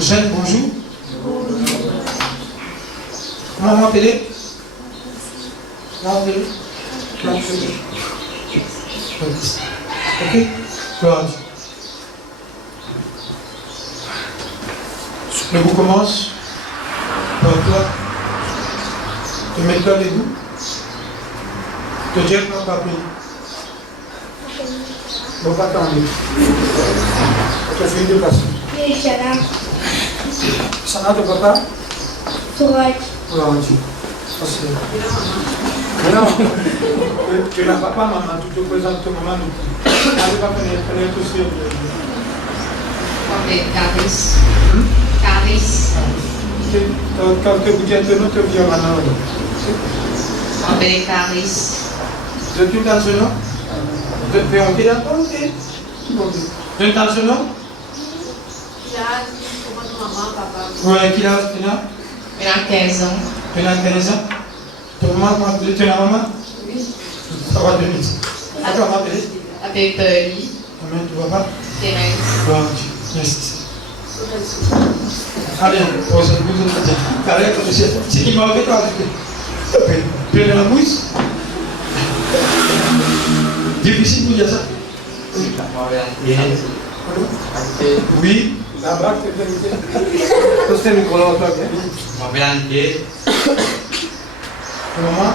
Jeanne, bonjour. Comment vous m'appelez? Ok? Gloire à Dieu. Le goût commence par toi. Tu mets toi les goûts. Que Dieu n'a pas pris. Bon, pas tant mieux. Tu as fait une façon. Oui, Chana. Sana de papa? Toi. Gloire à Dieu. Non, tu n'as pas maman, tu te présentes maman. Allez, pas connaître aussi. Caris. Caris. Quand tu dis que nous te viens maintenant. Caris. Je suis dans ce nom. Je vais en dire encore, ok? Je suis dans ce nom? Oui, qui a? Il a 15 ans. Tu as 15 ans? Tu as maman? Oui. Ça va 2000. D'accord, m'appeler? Avec Pearly. Amen, tu vois pas? Thérèse. Gloire à Dieu. Merci. Allez, posez-vous. Allez, c'est qui m'a fait toi? Prenez la mousse. Difficile pour dire ça? Oui. La bague, c'est vérité. C'est le micro là, toi, bien. Maman?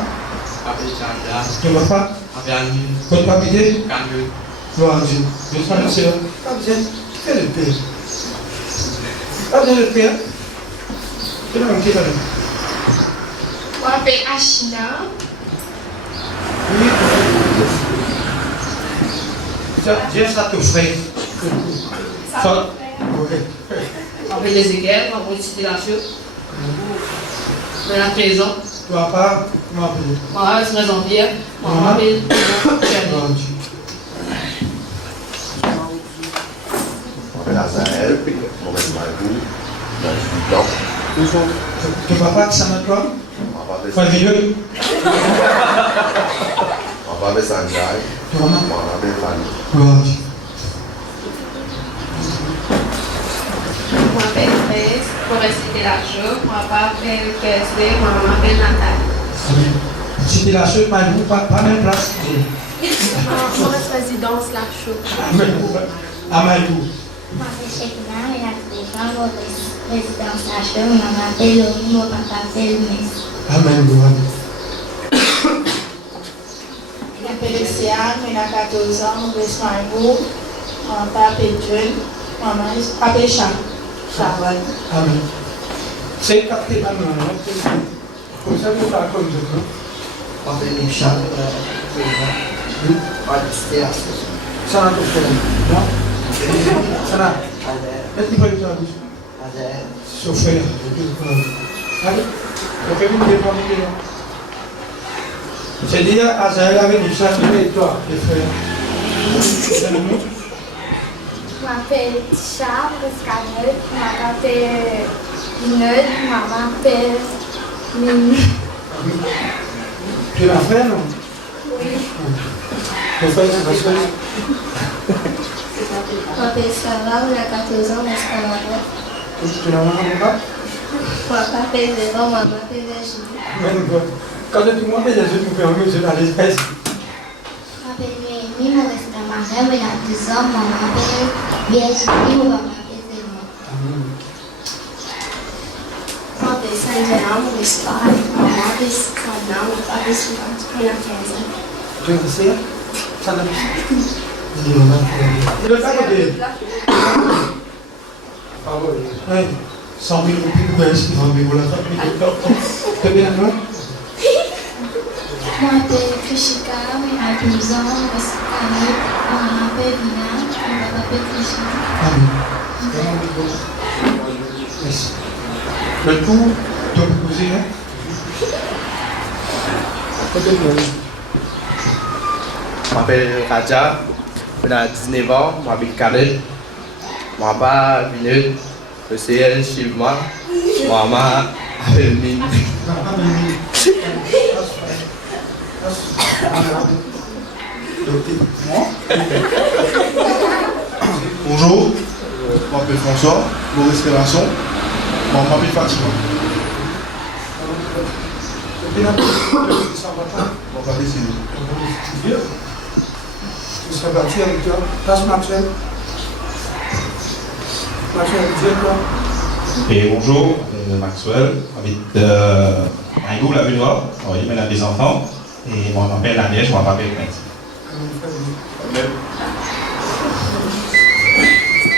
Tu vas pas? Votre papier? Gloire à Dieu. Je suis là, c'est là. Pas besoin. Fais le père. Pas besoin de père. Tu l'as manqué là. On m'appelle Ashina. Oui. Dieu, ça te ferait. Ça. Oui. On fait les équerres, on va citer la chose. Il a 13 ans. Tu vas pas m'appeler. Moi, je suis Jean-Pierre. Moi, je m'appelle Gloire à Dieu. Je m'appelle Azaël, mon nom est Marou, j'ai 18 ans. Tu vas pas que ça m'a toi? Pas vieux. Mon papa est Sanjay, Tu mon vas maman est Fanny. Gloire à Dieu. Je m'appelle Thérèse. Pour réciter la chose, mon papa m'appelle Kesley, ma maman m'appelle Nathalie. C'était la chose, mais vous pas même place. Mauvaise résidence, la chose. À Maïkou. Moi, c'est Chekina, et la présidente de résidence H2, maman m'appelle Loni, mon papa m'appelle Mes. Amen, gloire à Dieu. Je m'appelle Luciane, j'ai 14 ans, je suis Margot, mon papa m'appelle John, maman m'appelle Sharon. Amen. C'est capté à nous. Comme ça, vous parlez comme ça. On fait des chats, Ça n'a pas fait. Non? Ça n'a. Est-ce qu'il faut le faire? Chauffeur. Allez. On fait une défense. C'est dit à Azaël avec une chasse et toi, les frères. Je m'appelle Tisha, Scanel, maman m'appelle Inel, maman m'appelle Mimi. Tu es la frère, non? Oui. Ton frère, c'est parce que. Je m'appelle Sarah, j'ai 14 ans, mais c'est pas ma mère. Tu es la maman, papa? Mon papa m'appelle Zéro, maman m'appelle Virginie. Même quoi. Quand tu m'as fait des autres, vous pouvez je dans l'espèce. Je m'appelle Noémie, mon résident Marem, il a 10 ans, maman m'appelle Virginie, mon papa m'appelle Zéro. Je m'appelle Sanjana, mon résident maman m'appelle Sana, mon papa m'appelle Souvent, j'ai 15 ans. Je sais. Ça n'a pas. Dis maman. Tu veux pas côté? Ah oui. 100 000 roupies pour que je vous la femme. Tu es bien, non? Je m'appelle Krishika, il a 12 ans, mon résident Camille, maman m'appelle Vina, mon papa m'appelle Krishika. Amen. Merci. Le tout, tu peux poser, hein? Je m'appelle Raja, j'ai 19 ans, je m'appelle Khaled, mon papa Vineux, le CL chez moi, mon maman appelle Mine. Bonjour, je m'appelle François, Maurice Terrasson, je m'appelle Fatima. Je m'appelle Sylvie. Je serai parti avec toi. Passe Maxwell. Maxwell, tu es quoi? Et bonjour, Maxwell, j'habite Maïgou, la Vue-Noire. Il mène des enfants. Et moi, je m'appelle Daniel, je m'appelle Prince.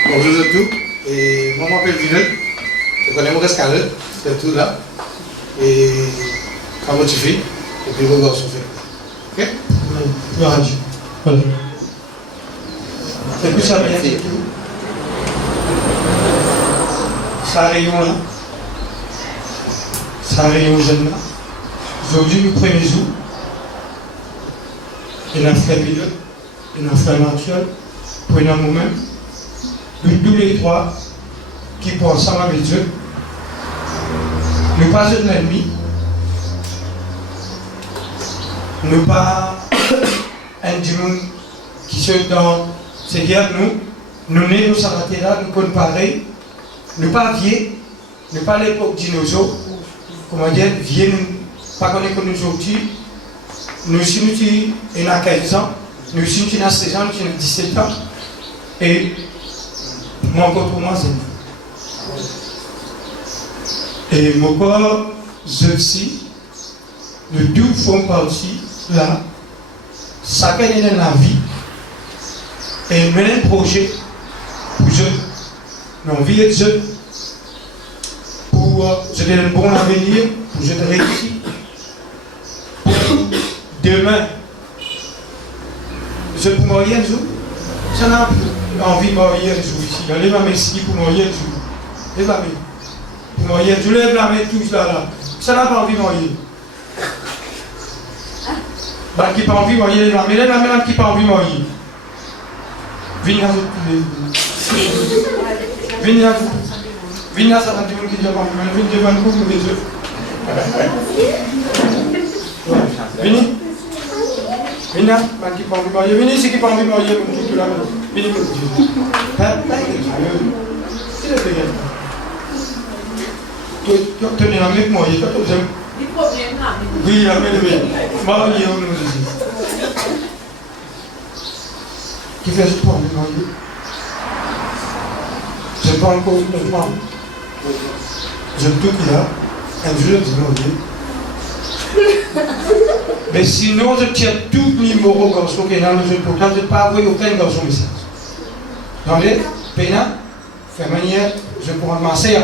Bonjour à tous. Et moi, je m'appelle Vinel. Je connais Maurice Carrel, c'est tout là. Et comment tu fais? Et puis, regarde ce fait. Ok? Voilà. Et puis ça vient de tout. Ça rayon là. Ça rayon jeune là. Aujourd'hui, le 1er août. Et notre frère Pilote, et notre frère Mathieu, pour un moment, nous tous les trois qui pour ensemble avec Dieu, nous pas de l'ennemi, nous pas un démon qui se dans ces guerres, nous nés, nous s'arrêter là, nous comparer, nous pas vieux, nous pas l'époque dinosaures, comment dire, vieux, pas connaître que nous aujourd'hui. Nous sommes il a 15 ans, nous sommes il a 16 ans, nous sommes 17 ans. Et mon corps pour moi, c'est. Et mon corps, je aussi, nous deux font partie là, chacun est dans la vie. Et mener un projet pour je, nous vie de Dieu, pour je donner un bon avenir, pour je te réussir. Demain, je peux mourir un jour. Je n'ai pas envie de mourir un jour ici. Je lève la main ici pour mourir un jour. Lève la main. Pour mourir un jour. Lève la main tous là. Je n'ai pas envie de mourir. Qui n'a pas envie de mourir, lève la main. Lève la main qui n'a pas envie de mourir. Viens là, viens là. Viens là, ça va dire qu'il y a pas envie de mourir. Viens devant nous, mes yeux. Venez. Venez, qui pas envie de marier. Venez, c'est qui pas envie de marier, comme tout là. Venez, mon Dieu. C'est le dégât. Tu es la même que moi, il y a pas de problème. Oui, la même, oui. Marier, on nous dit. Qui fait ce point de marier? Je parle encore de moi. J'aime tout qu'il a. Un jour, je dis marier. Mais sinon, je tiens tout le numéro garçon qui est dans le jeu de programme, je ne peux pas envoyer aucun garçon message. Dans les pénats, fait manière, je pourrais m'asseoir.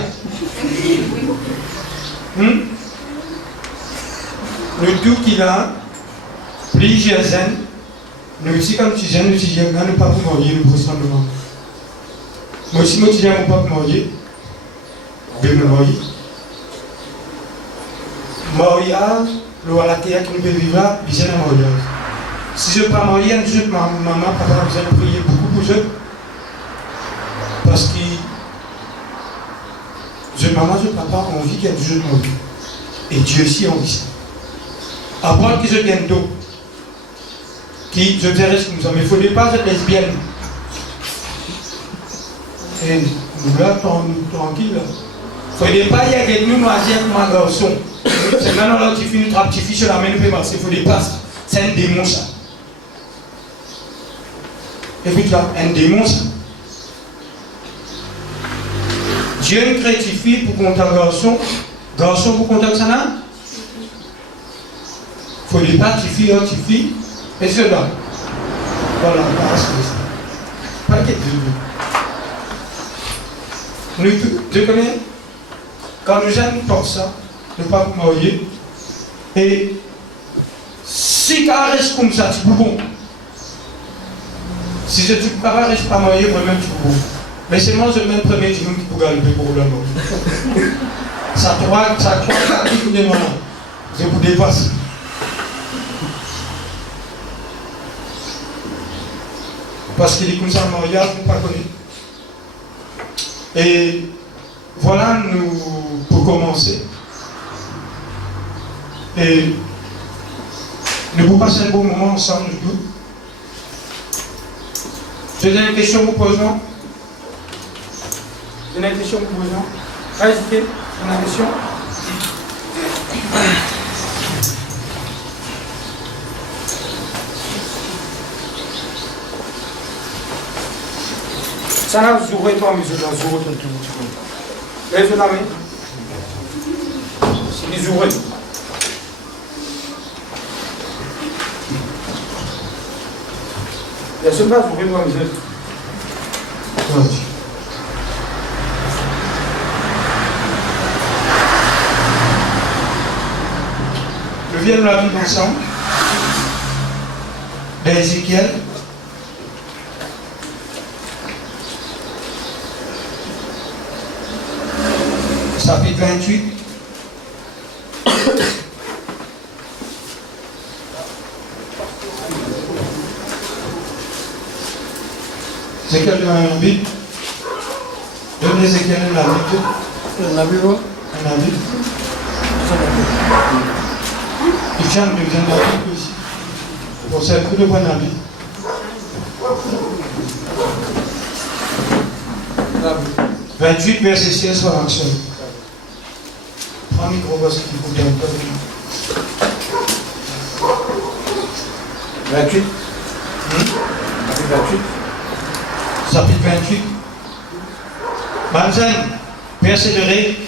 Le tout qu'il a, plusieurs jeunes, nous aussi comme tu jeunes, nous disons, nous ne pas pour marier, nous ressemblons. Moi aussi, moi, je dis, je ne pas pour marier. Je vais me marier. Mariage, le Walatéa qui nous peut vivre là, il vient à mariage. Si je ne suis pas marié, un jour, maman, papa, vous allez prier beaucoup pour eux. Parce que maman, papa ont envie qu'un jour de marier. Et Dieu aussi a envie ça. Après que je vienne d'eau, qui je dirais ce que nous avons, mais il ne faut pas être lesbienne. Et nous là, tranquille. Il ne faut pas y aller nous marier comme un garçon. C'est maintenant là que tu finis notre petit fils sur la main, nous peut marcher, il faut des passes. C'est un démon ça. Écoute là, un démon ça. Dieu nous crétifie pour qu'on ait un garçon. Garçon pour qu'on ait ça là. Il faut des passes, tu filles. Et c'est là. Voilà, pas que nous, tu connais? Quand nous jeunes pour ça, ne pas vous marier. Et si ça reste comme ça, tu peux bon. Si je ne suis pas reste pas marié, moi-même tu peux bon. Mais c'est moi le même premier qui peut gagner pour le nom. Ça croit, ça dit que je vous dépasse. Parce qu'il est comme ça en mariage, vous ne pas connaître. Et voilà, nous, pour commencer. Et nous vous passons un bon moment ensemble, nous tous. Je donne une question, vous posez. J'ai une question pour vous. Pas hésiter. J'ai une question. Ça n'a joué pas, mais je dois jouer tout le temps. Les amis, c'est des jouets. Il y a ce pas joué pas, mais je viens de la Bible ensemble. D'Ézéchiel. Chapitre 28. Ézéchiel dans la Bible. Donne Ézéchiel dans la Bible. Dans la Bible. Dans la Bible. Il vient de la Bible ici. Pour ça, il faut de bonne Bible. La Bible. 28, verset 16 par Maxwell. Prends le micro parce qu'il faut bien le faire. 28. Chapitre 28. Manzen, persévérer.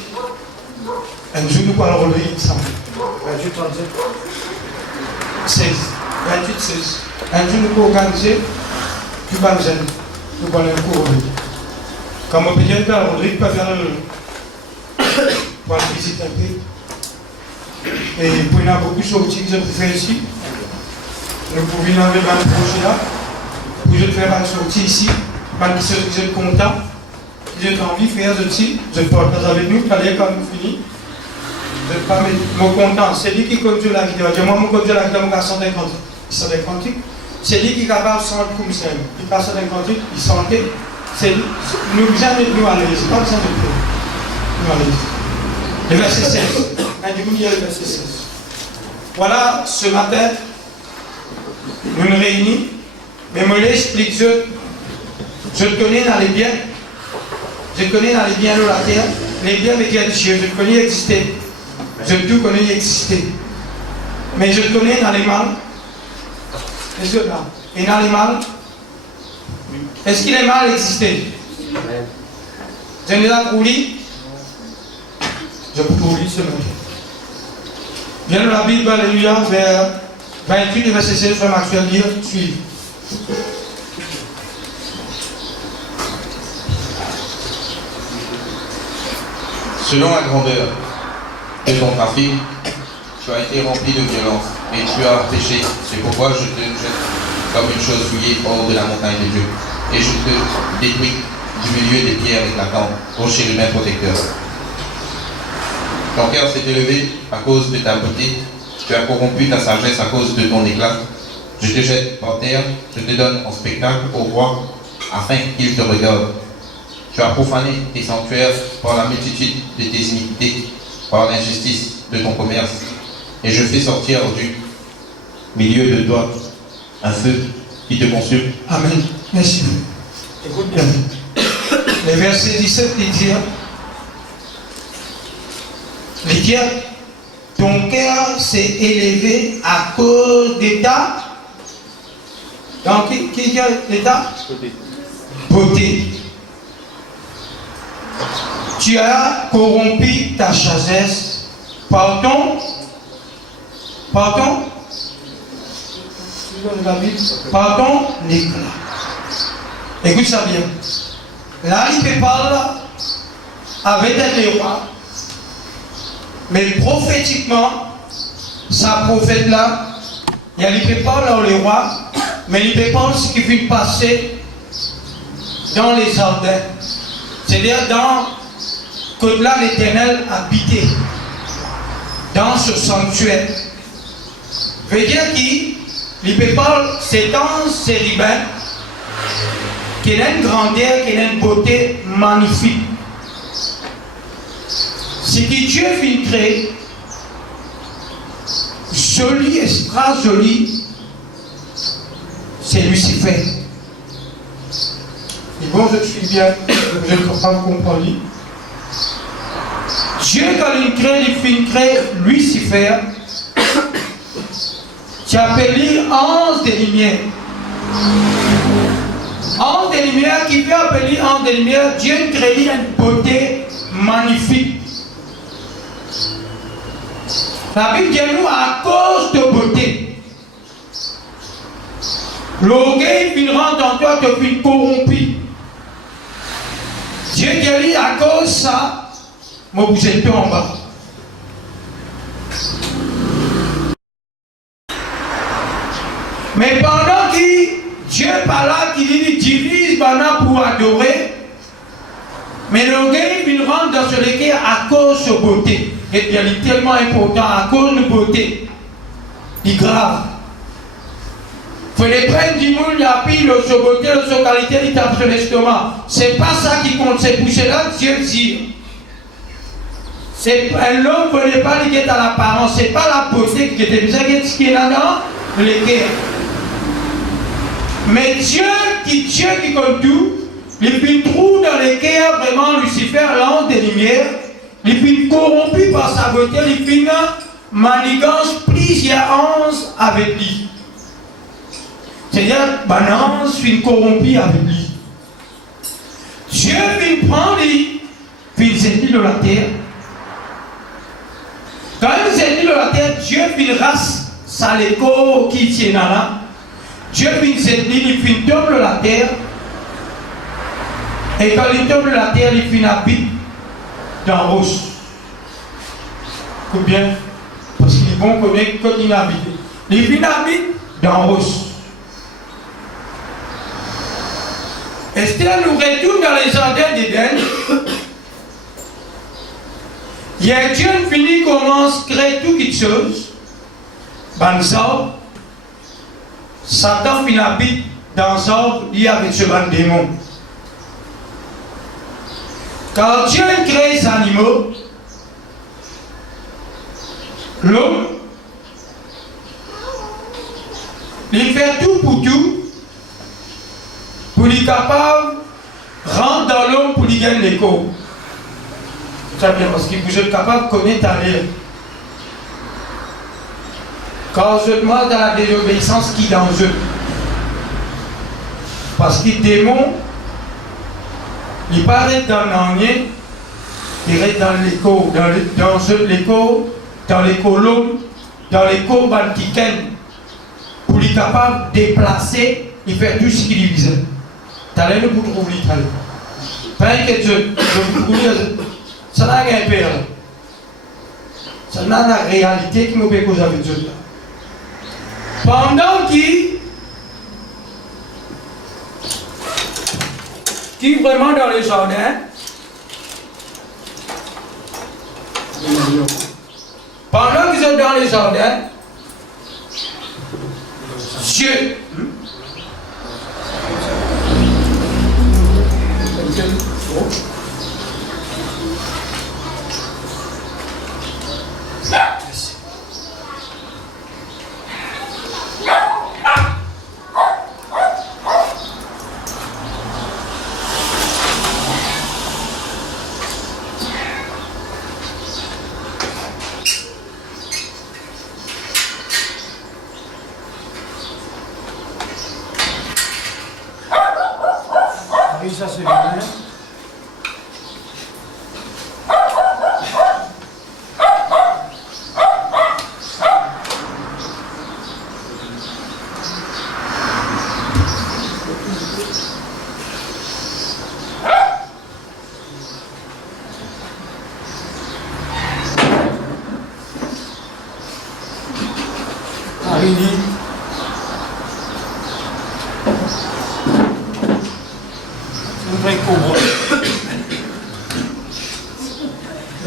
Un jour nous parlons de lui, ça. 28, 37. 16. 28, 16. Un jour nous pouvons organiser. Puis Manzen, nous parlons de lui. Comme on peut dire que Rodrigue peut faire pour la visite un peu. Et pour y avoir beaucoup de sorties que je peux faire ici, nous pouvons venir avec le projet là, pour je faire une sortie ici, même qui sont contents, qui ont envie de faire ceci, je partage avec nous, quand nous finissons. Je ne vais pas me content, c'est lui qui conduit la vidéo. Moi, je conduis la vidéo, je suis 150. C'est lui qui est capable de sentir comme ça. Il passe à 150, il sentait. C'est nous jamais nous à l'aise, pas besoin de plus. Nous à l'aise. Le verset 16. Le verset 16. Voilà, ce matin, nous nous réunissons. Mais moi, j'explique, je te connais dans les biens. Je te connais dans les biens de la terre. Les biens médias de Dieu. Je te connais exister. Je te connais exister. Mais je te connais dans les mal. Et dans les mal. Est-ce qu'il est mal existé? Je ne l'ai pas pour lui. Je peux pour lui ce matin. Viens de la Bible, alléluia, vers 28, verset 16, frère Maxwell, lire, suivre. Selon la grandeur de ton trafic, tu as été rempli de violence, et tu as péché. C'est pourquoi je te jette comme une chose souillée hors de la montagne de Dieu. Et je te détruis du milieu des pierres éclatantes, ô chérubin protecteur. Ton cœur s'est élevé à cause de ta beauté, tu as corrompu ta sagesse à cause de ton éclat. Je te jette par terre, je te donne en spectacle au roi, afin qu'il te regarde. Tu as profané tes sanctuaires par la multitude de tes iniquités, par l'injustice de ton commerce. Et je fais sortir du milieu de toi un feu qui te consume. Amen. Merci. Écoute bien. Le verset 17 il dit, ton cœur s'est élevé à cause de ta. Donc, qui dit l'état? Beauté. Tu as corrompu ta sagesse par ton éclat. Écoute ça bien. Là, il peut parler avec des rois. Mais prophétiquement, sa prophète là, il ne peut pas parler aux rois, mais il peut parler ce qui vient passer dans les jardins. C'est-à-dire dans que là l'Éternel habitait, dans ce sanctuaire. Veut dire qu'il peut parler, c'est dans ces ribans qu'il a une grandeur, qu'il a une beauté magnifique. Ce que Dieu vient créer, joli, extra joli, c'est Lucifer. Il bon, je suis bien, je ne peux pas comprendre. Dieu, quand il crée Lucifer, tu appelles ange des lumières. Ange des lumières qui peut appeler ange des lumières, Dieu crée une beauté magnifique. La Bible dit nous à cause de beauté. L'orgueil qui rentre en toi te fait corrompu. Dieu dit à cause de ça, moi vous êtes en bas. Mais pendant que Dieu par là, qui dirige pendant pour adorer, mais l'orgueil qui rentre dans ce lequel à cause de beauté. Et bien, il est tellement important à cause de beauté. Il est grave. Il faut les prendre du monde, il a pris le beauté, le qualité, il tape sur l'estomac. C'est pas ça qui compte, c'est pour cela que Dieu dit. L'homme ne connaît pas ce qui est à l'apparence, c'est pas la beauté qui est besoin de ce qui est là-dedans, le cœur. Mais Dieu qui compte tout, il fait trou dans le cœur, vraiment Lucifer, l'ange des lumières, il fait corrompu par sa beauté, il fait manigance plusieurs anges avec lui. C'est-à-dire, l'ange fait corrompu avec lui. Dieu vient prendre lui, puis il s'est mis de la terre. Quand il s'est mis de la terre, Dieu fait race, ça l'écho qui tient là. Dieu vient s'est mis, il fait tomber de la terre. Et quand il tombe de la terre, il fait habite dans Rose. Écoute bien, parce qu'il est bon qu'on ait quand il habite. Il fait habite dans Rose. Esther nous retourne dans les jardins d'Éden. Il y a Dieu fini commence à créer toutes les choses. Banzor. Satan finit habite dans Zor, il y avait ce ban démon. Quand Dieu crée les animaux, l'homme, il fait tout pour être capable de rentrer dans l'homme pour lui gagner l'écho. C'est bien parce que vous êtes capable de connaître ta lèvre. Quand je demande dans la désobéissance qui est dans eux. Parce que les démons, ils paraissent dans l'année, ils restent dans l'écho, dans l'écho l'homme, dans l'écho bantiken, pour les capables de déplacer, il fait tout ce qu'il disait. T'as l'air de vous trouver l'Italie. Pas inquiétude, je vous trouve, ça n'a rien peur. Ça n'a la réalité qui nous fait cause avec Dieu. Pendant qui vraiment dans les jardins, pendant qu'ils sont dans les jardins, Dieu, ça c'est bien.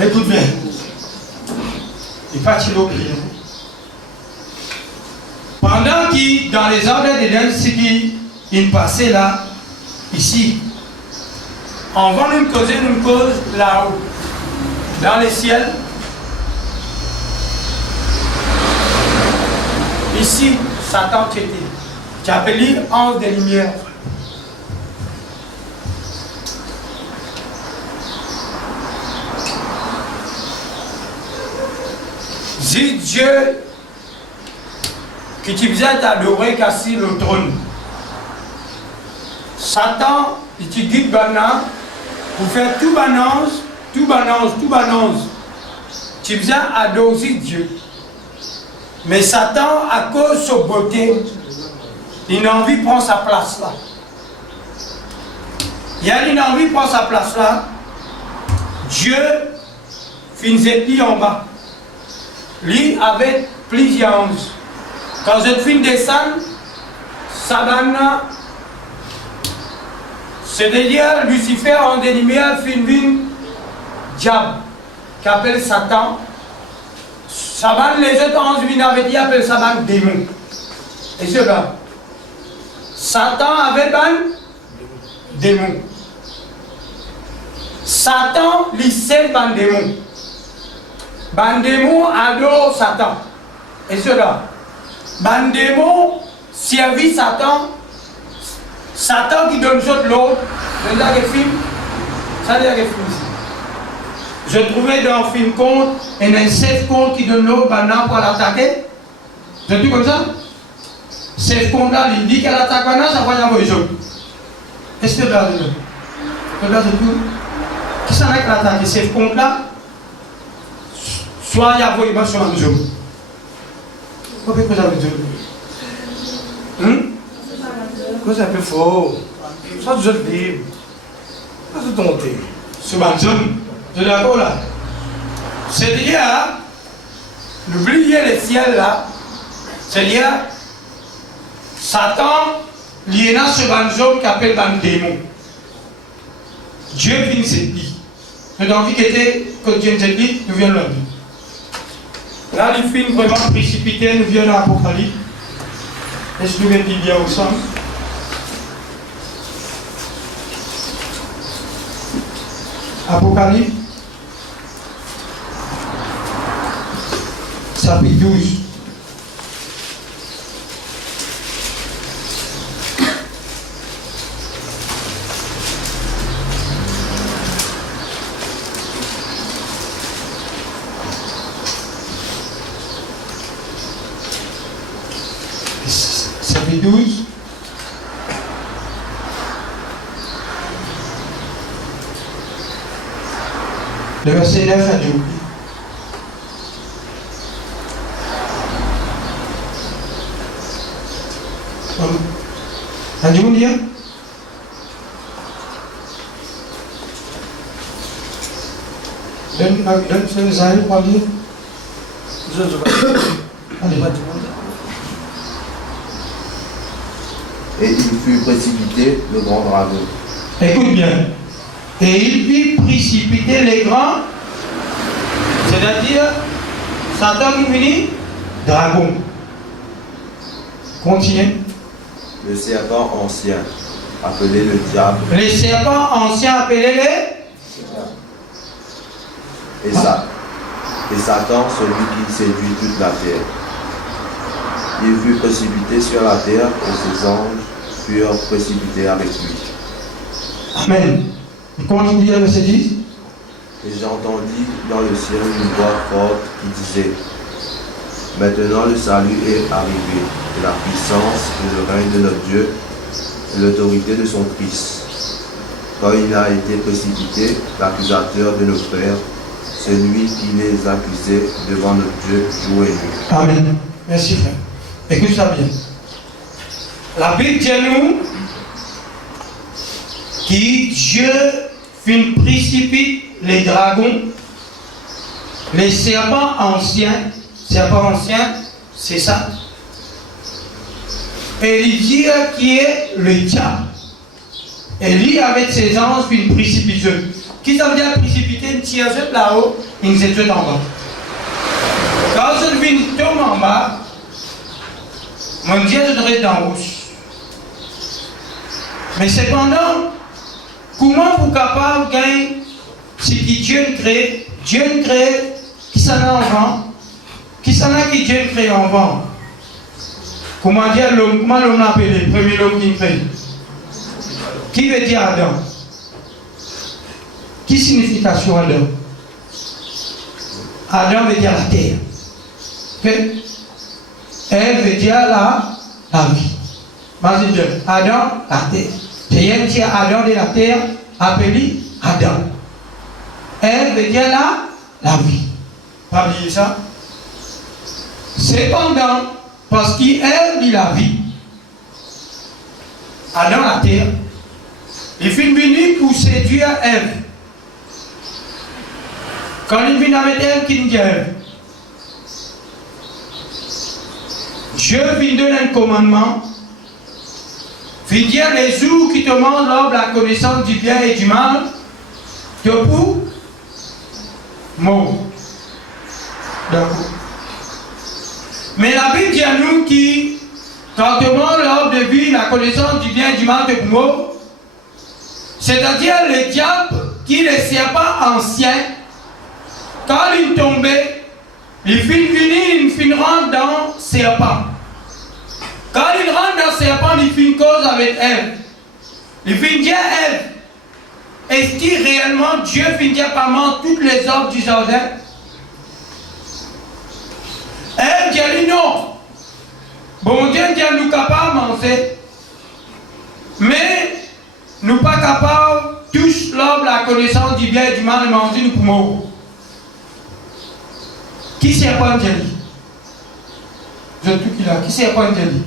Écoute bien. Il pas tiro crier. Pendant qu'il, dans les jardins d'Éden, ce qui passait là, ici, on va nous causer une cause là-haut, dans les ciels. Ici, Satan était. Tu appelles ange des lumières. Si Dieu qui tu faisais adorer casser le trône, Satan, il te guide maintenant pour faire tout balance. Tu faisais adorer Dieu. Mais Satan, à cause de sa beauté, il a envie de prendre sa place là. Il a envie de prendre sa place là. Dieu finissait lui en bas. Lui avait plusieurs anges. Quand je finis descendre, Sabana, c'est-à-dire Lucifer en des lumières, fin diable, qui appelle Satan. Saban, les autres anges qui appellent Saban démon. Et c'est là. Satan avait un démon. Satan, il sait un démon. Un démon adore Satan. Et c'est là. Un démon servit Satan. Satan qui donne l'autre. Vous avez des films? Ça veut dire des films ici. Je trouvais dans un film compte, et un chef compte qui donne l'autre maintenant pour l'attaquer. C'est tout comme ça? Chef compte là, il dit qu'elle attaque maintenant, ça va y avoir les autres. Est-ce que là, c'est tout? Qui s'en est qui l'attaque? Chef compte là, soit il y a vos émotions en jeu. Pourquoi vous avez dit? Quoi, c'est un peu faux. Ça, je le dis. Ça, c'est tonté. C'est ma zone. Je suis d'accord là. C'est-à-dire, n'oubliez le ciel là. C'est-à-dire, Satan, il y a ce banzone qui appelle un démon. Dieu vient cette vie. J'ai envie que Dieu cette vie, nous vient là. Là, les films vraiment précipités, nous viennent à l'Apocalypse. Est-ce que nous venons bien ensemble? Apocalypse, chapitre 12. Chapitre 12. Le verset 9 à 12. Avez-vous lire? Donne Zahir pour lire. Allez. Et il fut précipité, le grand dragon. Écoute bien. Et il fit précipiter les grands, c'est-à-dire Satan qui finit dragon. Continue. Le serpent ancien, appelé le diable. Les serpents anciens appelés les. Et Satan, celui qui séduit toute la terre. Il fut précipité sur la terre et ses anges furent précipités avec lui. Amen. Comment tu dis le verset 10? Et j'entendis dans le ciel une voix forte qui disait: Maintenant le salut est arrivé, et la puissance et le règne de notre Dieu, et l'autorité de son Christ. Quand il a été précipité, l'accusateur de nos frères, celui qui les accusait devant notre Dieu jour et nuit. Amen. Merci frère. Écoute ça bien. La Bible dit nous qui Dieu précipite les dragons, les serpents anciens. Serpent ancien, c'est ça. Et il dit qui est le diable. Et lui avec ses anges fait une précipitation. Qui ça veut dire précipiter? Une tire là-haut, une se jette en bas. Quand je viens tomber en bas, mon Dieu je devrais être en haut. Mais cependant, comment vous capable de gagner ce que Dieu crée? Dieu crée qui s'en a en vent. Qui s'en a qui Dieu crée en vent? Comment dire l'homme? Comment l'homme l'a appelé? Le premier homme qui crée. Qui veut dire Adam? Qui signification Adam? Adam veut dire la terre. Ok? Ève veut dire la vie. Vas-y, Adam, la terre. J'ai dit Adam de la terre, appelé Adam. Ève veut dire la vie. Pas oublier ça. Cependant, parce qu'Ève dit la vie, Adam la terre, il est venu pour séduire Ève. Quand il vient avec Ève, qui dit Ève, Dieu vient donner un commandement, vient dire les jours qui te mangent l'arbre la connaissance du bien et du mal, te pour mort. D'accord. Mais la Bible dit à nous qui, quand te mange l'arbre de vie, la connaissance du bien et du mal, te pour mort, c'est-à-dire le diable qui est le serpent ancien, quand il tombait, il finit venir, il finit rentrer dans le serpent. Quand il rentre dans le serpent, il fait une cause avec Ève. Il finit dire Ève, est-ce que réellement Dieu finit dire par moi toutes les arbres du jardin? Ève dit non. Bon Dieu dit nous capables de manger, mais nous pas capables de toucher l'arbre la connaissance du bien et du mal et manger nous poumons. Qui serpent dit? Je tout qui là. Qui serpent dit?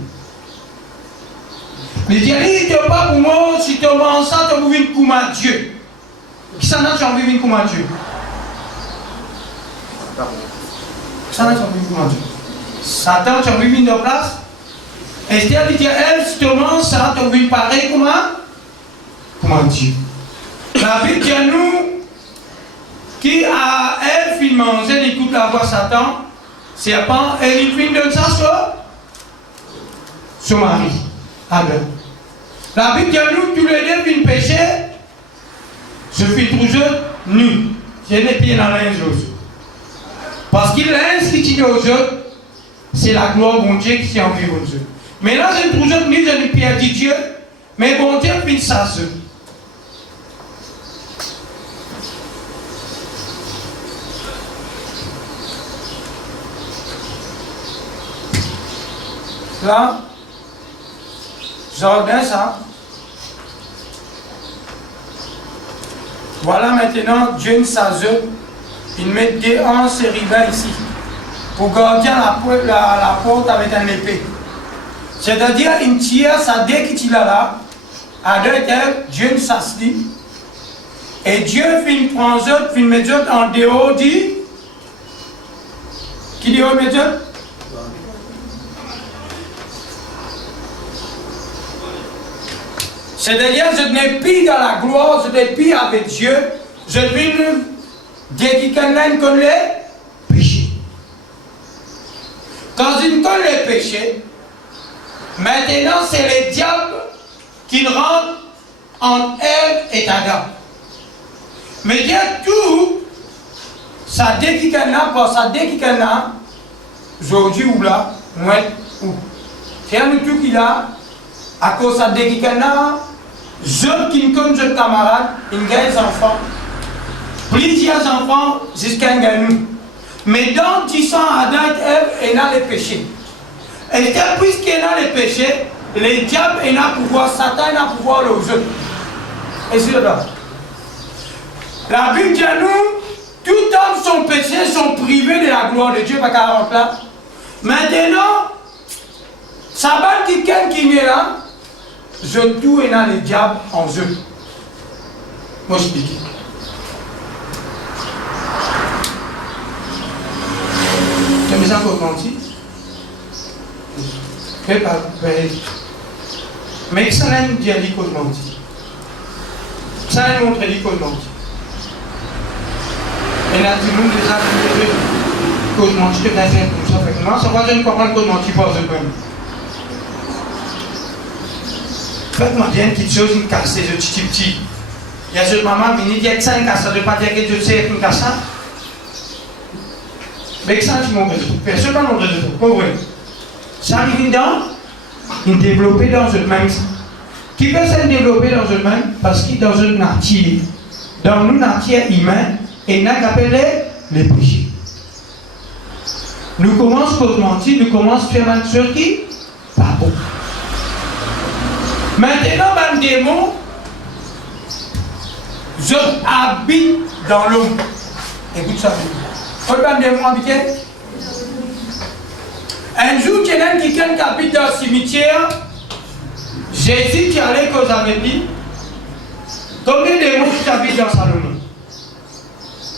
Mais Dieu il ne pas pour moi, si tu manges ça, tu vas vivre comme un Dieu. Qui s'en a, tu vas vivre comme un Dieu? Ça n'a pas vivre comme un Dieu. Satan, tu vas vivre dans place. Et Dieu dit, elle, si tu manges ça, tu vas vivre pareil comme un Dieu. La Bible dit à nous, qui a elle fin manger, il écoute la voix Satan, serpent, et il fin donne ça sur son mari, Adam. La Bible dit à nous, tous les deux fin péché, je suis toujours nu. J'ai les pieds dans l'un aux autres. Parce qu'il a institué aux autres, c'est la gloire de Dieu qui s'est envie aux autres. Mais là, je suis toujours nu, je suis pierre de Dieu, mais bon Dieu fin ça seul. Là, jardin ça. Voilà maintenant Dieu s'ajoute. Il met des anses et rivets ici pour garder la porte avec un épée. C'est-à-dire, il tire ça dès qu'il est là, à deux terres, Dieu s'assit. Et Dieu fait prendre eux, fait mettre eux en dehors du. Qui dit mettre eux? C'est-à-dire, je n'ai plus dans la gloire, je n'ai plus avec Dieu, je vis dès qu'il connaît les péchés. Quand il connaît les péchés, maintenant c'est le diable qui rentre entre Ève et Adam. Mais il y a tout, ça dès qu'il connaît, pas ça dès qu'il connaît, aujourd'hui ou là, moi ou. C'est un tout qu'il a, à cause de dès qu'il connaît, je qui ne connais pas camarade, il gagne des enfants. Plusieurs enfants jusqu'à un gagne. Mais dans 10 ans, Adam et Ève, il a les péchés. Et puisqu'il a les péchés, les diables il a pouvoir, Satan il a pouvoir les autres. Et c'est là. La Bible dit à nous, tout homme son péché sont privés de la gloire de Dieu par 40 là. Maintenant, ça va quelqu'un qui est là. Je tout et dans les diables en eux. Moi je explique. Tu as mis ça pour mentir? Mais ça n'a dit à l'école mentir. Ça n'a montré l'école mentir. Et là, tout le monde déjà dit que cause mentir, que t'as fait comme ça. Fait que moi, ça va je ne comprends cause mentir pas eux-mêmes. Faites-moi bien une petite chose, une casse, c'est le petit. Il y a cette maman qui dit que ça, une casse, ça ne veut pas dire que Dieu sait une casse. Mais ça, c'est mon réseau. Personne n'a mon réseau. Pas vrai. Ça arrive dans, il développe dans le même. Qui peut se développer dans le même? Parce qu'il est dans une nature. Dans une nature humaine, et il n'a qu'appelé les péchés. Nous commençons à mentir, nous commençons à faire un truc qui pas bon. Maintenant, un démon, je habite dans l'homme. Écoute ça. Combien de démons habitent? Un jour, quelqu'un qui habite dans le cimetière, Jésus qui allait cause avec lui. Combien de démons qui habitent dans Salomon?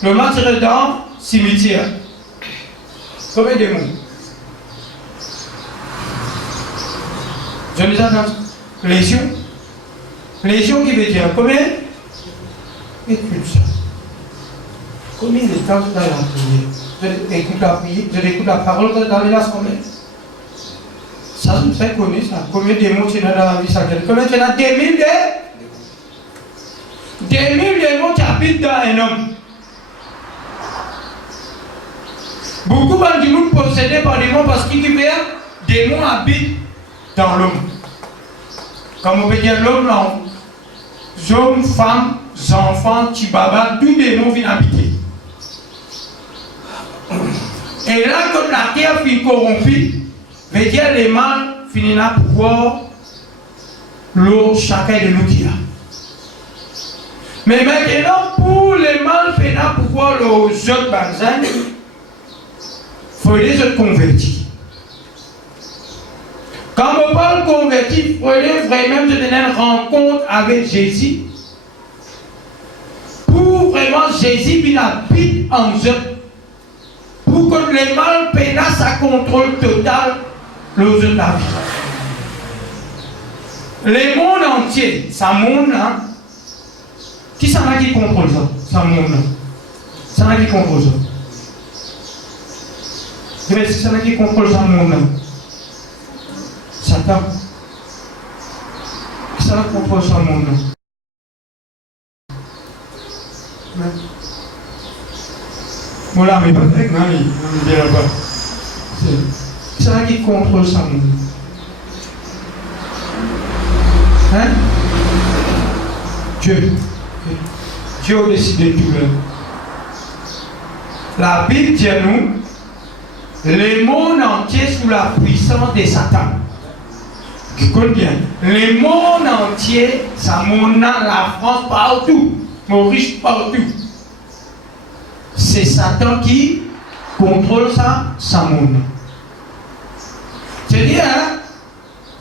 Le matériel dans le cimetière. Combien de démons? Je les attends. Légion. Légion qui veut dire combien? Écoute ça. Combien de temps tu as la prière? Je écoute la parole dans les lasses combien? Ça, c'est très connu ça. Combien de démons tu as dans la vie sacrée? Combien tu as? 2000 démons qui habitent dans un homme. Beaucoup de gens possédés par des démons parce qu'ils disent que des démons habitent dans l'homme. Comme on peut dire l'homme, hommes, femmes, enfants, tibaba, tous les démons viennent habiter. Et là, quand la terre finit corrompue, veut dire les mâles finiront pour voir l'eau, chacun de nous qui a. Mais maintenant, pour les mâles finiront pour voir l'eau, autres banzans, il faut les autres convertir. Quand on parle converti, il faut vraiment se donner une rencontre avec Jésus. Pour vraiment Jésus qui habite en eux. Pour que les mâles pénissent sa contrôle total l'autre de la vie. Le monde entier, ça monde là. Qui s'en a qui contrôle ça? Ça monde là. Ça a qui contrôle ça? C'est ça qui contrôle ça monde là. Satan. Qui s'en a contrôle ça monde là? Voilà, mais pas avec moi, il ne dira pas. C'est ça qui contrôle ça monde. Hein? Dieu. Dieu a décidé de tout là. La Bible dit à nous, le monde entier sous la puissance de Satan. Écoute bien, le monde entier, ça monte la France partout, Maurice partout. C'est Satan qui contrôle ça monde. C'est-à-dire,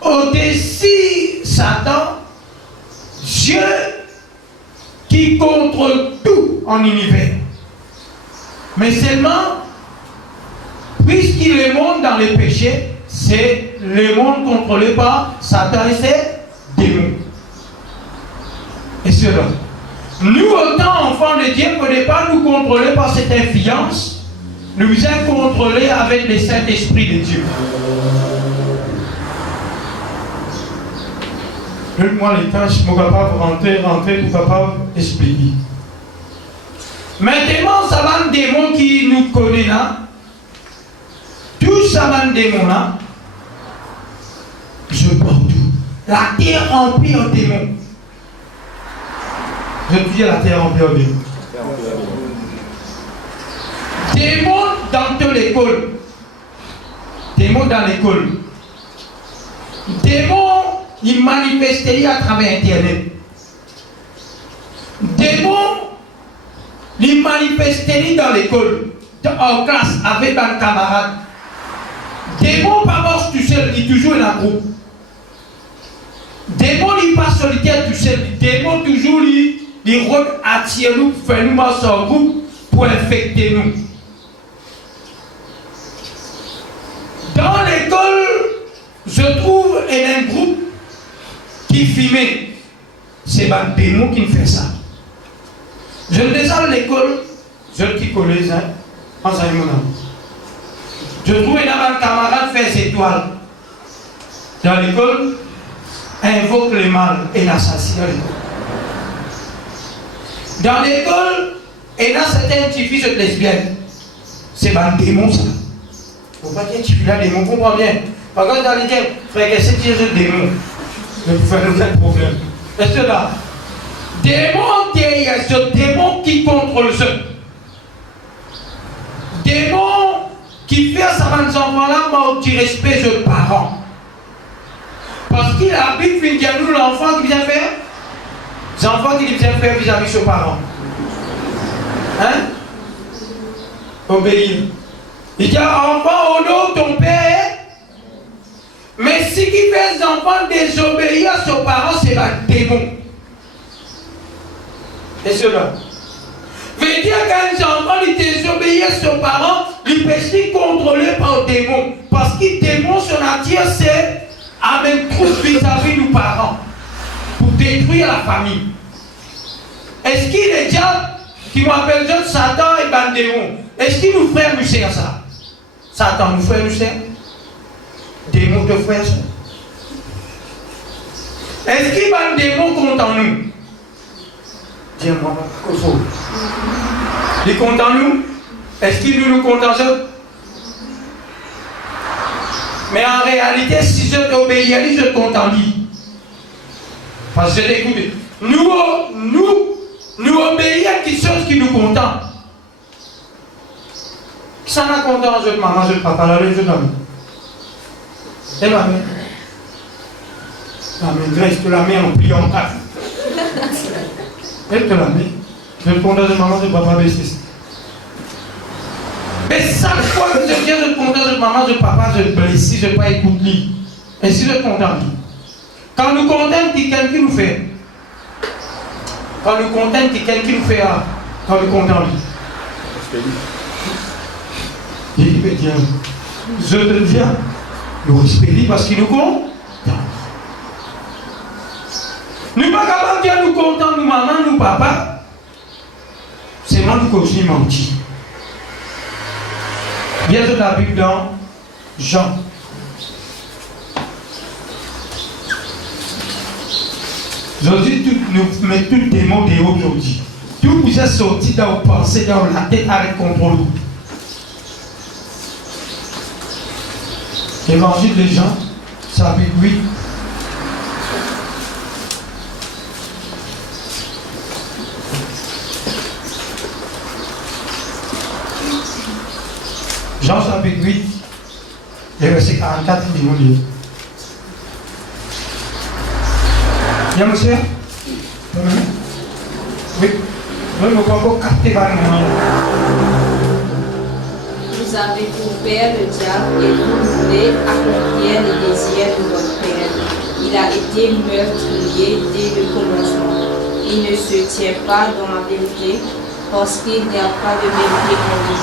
au-dessus Satan, Dieu qui contrôle tout en univers. Mais seulement, puisqu'il est monde dans le péché, c'est le monde contrôlé par Satan et ses démons. Et cela. Nous, autant enfants de Dieu, ne pouvons pas nous contrôler par cette influence. Nous sommes contrôlés avec le Saint-Esprit de Dieu. Donne-moi les temps, je suis capable de rentrer pour capable d'expliquer. Maintenant, ça va un démon qui nous connaît là. Tout ça va un démon là. Je porte tout. La terre remplie en démons. Je te dis la terre remplie en démons. Démons dans toute l'école. Démons dans l'école. Démons, ils manifestent à travers Internet. Démons, ils manifestent dans l'école, en classe, avec un camarade. Démons, pas mort tout seul, il toujours dans le groupe. Démons, il pas solitaire tout seul. Démons, toujours, il rôde attirer nous, faire nous marcher en groupe pour infecter nous. Dans l'école, je trouve un groupe qui filmait. C'est un démon qui me fait ça. Je descends à l'école, je qui connais, en Saïmona. Je trouve un camarade faire ses étoiles. Dans l'école, invoque le mal et l'assassin. Dans l'école, il y a certaines petites filles lesbiennes. C'est un démon ça. Il ne faut pas dire que tu es là, démon, comprends bien. Par contre, dans les termes, frère, qu'est-ce que c'est un démon? Je vais vous faire un problème. Est-ce que là, démon, il y a ce démon qui contrôle ce. Démon qui fait sa ça va nous enfants-là, moi, qui respecte les parents. Parce qu'il a Bible dit à nous l'enfant qui vient faire. Les enfants qui vient faire vis-à-vis de ses parents. Hein? Obéir. Il dit, enfant, honore ton père. Mais ce qui fait les enfants désobéir à ses parents, c'est le démon. Et cela veut dire qu'un enfant il désobéit à ses parents, il peut être contrôlé par le démon. Parce que le démon, son nature, c'est amener trop vis-à-vis de nos parents pour détruire la famille. Est-ce qu'il est déjà qui m'appelle Satan et ben démon? Est-ce qu'il nous frère nous sert ça? Satan nous frère nous sert? Démon de frère ça? Est-ce qu'il va le démon contre nous? Dis-moi, Koso. Il est content nous? Est-ce qu'il nous compte en ça? Mais en réalité, si je t'obéis à lui, je compte en lui. Parce que écoutez, nous obéissons à quelque chose qui nous contente. Ça n'a content, je te maman, je te papa, là, je t'aime. Et ma mère. La maîtresse, tu la mets en pliant en quatre. Elle te la met. Je te condamne de maman, de papa, baisser. Mais chaque fois que je viens, je te condamne de maman, de papa, je te blesse, je ne pas écouter. Et si je te condamne, quand nous condamnons, quelqu'un qui nous fait. Quand nous condamnons, quelqu'un qui nous fait. Quand nous condamnons. Je te dis, nous respectons parce qu'il nous compte. Nous ne sommes pas capables de dire nous comptons, nous maman, nous papa. C'est moi qui continue de mentir. Bien sûr, la Bible dans Jean. Aujourd'hui, nous mettons tous les mots de aujourd'hui. Tout vous est sorti dans vos pensées, dans la tête avec contrôle. Évangile de Jean, chapitre 8. Jean chapitre 8, le verset 44, il dit mon Dieu. Bien, monsieur? Oui. Oui, nous pouvons capter par nous. Vous avez pour père le diable et vous voulez accomplir les désirs de votre père. Il a été meurtrier dès le commencement. Il ne se tient pas dans la vérité parce qu'il n'y a pas de vérité en lui.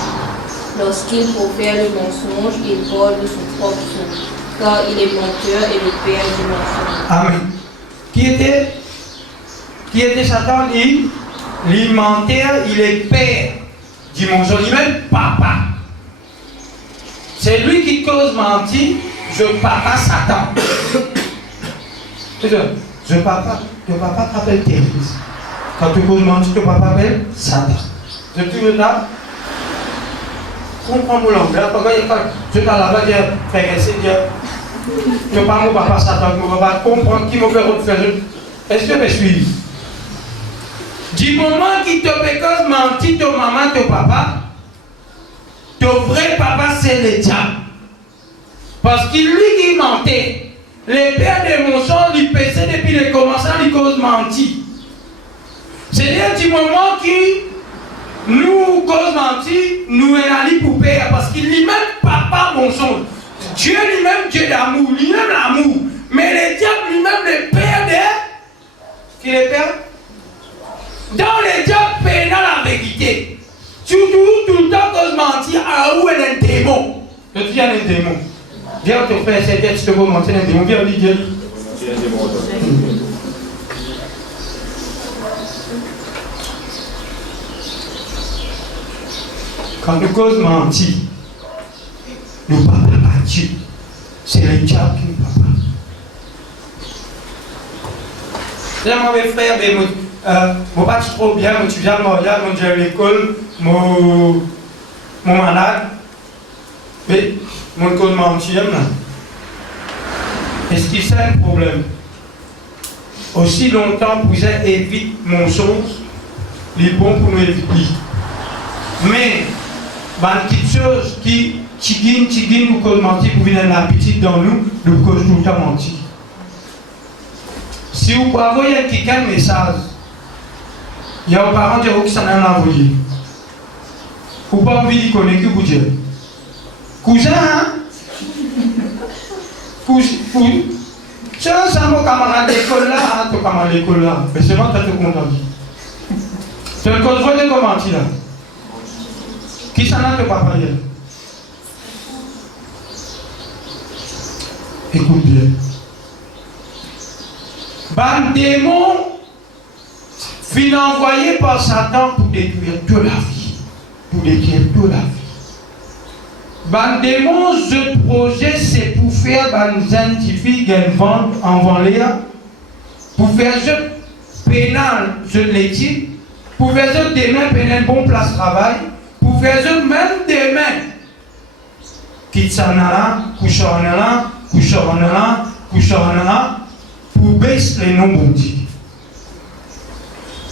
Lorsqu'il profère le mensonge, il parle de son propre son, car il est menteur et le père du mensonge. Amen. Qui était Satan? Il mentait, il est père du mensonge, il est même papa. C'est lui qui cause mentir, je papa Satan. Je papa t'appelle tes fils. Quand tu causes mentir, ton papa appelle Satan. Je te là. Comprends mon langage. Je t'en là-bas, frère, je parle mon papa Satan, mon papa comprendre qui me fait refaire. Est-ce que tu me suis? Du moment qu'il te fait cause mentir, ton maman, ton papa, ton vrai papa, c'est le diable. Parce qu'il lui qui mentait. Les pères de mon sang, ils paissaient depuis le commencement, ils causent mentir. C'est-à-dire du moment qui nous cause mentir, nous allons pour père. Parce qu'il lui-même papa mon sang. Dieu lui-même, Dieu d'amour, lui-même l'amour. Mais le diable lui-même, le père de. Qui est le père? Dans le diable, père dans la vérité. Surtout, tout le temps, cause mentir, à où est un démon? Je dis un démon. Viens te faire cette tête, je te veux mentir un démon. Viens lui dire. Quand nous cause mentir, nous ne parlons pas Dieu. C'est le diable qui nous parle. Là, mon frère, mon pas trop bien, tu viens de Montréal, mon Dieu à l'école, mon malade, mais mon cause mentir. Est-ce que c'est un problème? Aussi longtemps que vous évitez mensonge, il est bon pour nous éviter. Mais, il y a une petite chose qui Tigine, ou qu'on mentit pour venir l'appétit dans nous, nous cause tout le temps mentir. Si vous pouvez envoyer quelqu'un un message, il y a un parent qui s'en a envoyé. Vous n'avez pas envie de connaître que vous dites. Cousin, hein? Cousin. C'est un mot camarade d'école là, ton camarade d'école là. Mais c'est moi qui t'ai content. Tu as le contrôle de comment tu là? Qui s'en a que papa hier? Écoute bien. Ban démon fin envoyé par Satan pour détruire toute la vie. Pour détruire toute la vie. Ban démon, ce projet, c'est pour faire ban scientifique une vente en Vendéa, pour faire ce pénal, ce l'éthique, pour faire ce demain pénal bon place de travail, pour faire ce même demain. Quitte ça là, couche en là, couche en là, couche en là, pour baisser les noms bondis.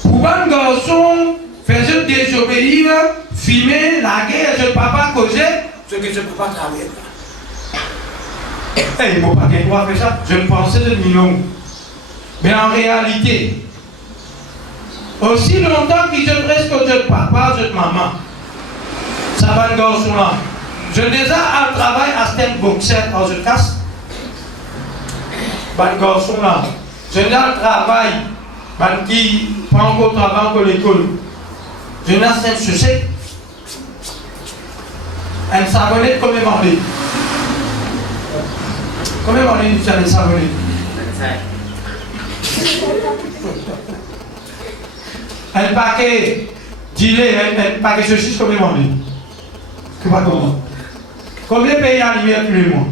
Pour un garçon, faire ce désobéir, filmer, la guerre, ce papa causer, ce que je ne peux pas travailler. Il ne faut pas qu'il doit faire ça. Je ne pensais de millions. Mais en réalité, aussi longtemps qu'il se reste que je papa, je maman, ça va le garçon là. Je déjà un travail à Sten Boxer quand je casse. Le garçon là. Je déjà un travail qui prend encore travail que l'école. Je n'ai un succès. Un savonnet comme un mardi. Combien de mardi tu as un savonnet? Un paquet d'îlets, un paquet de saucisses, combien de mardi? Tu vois comment? Combien de pays animés tous les mois?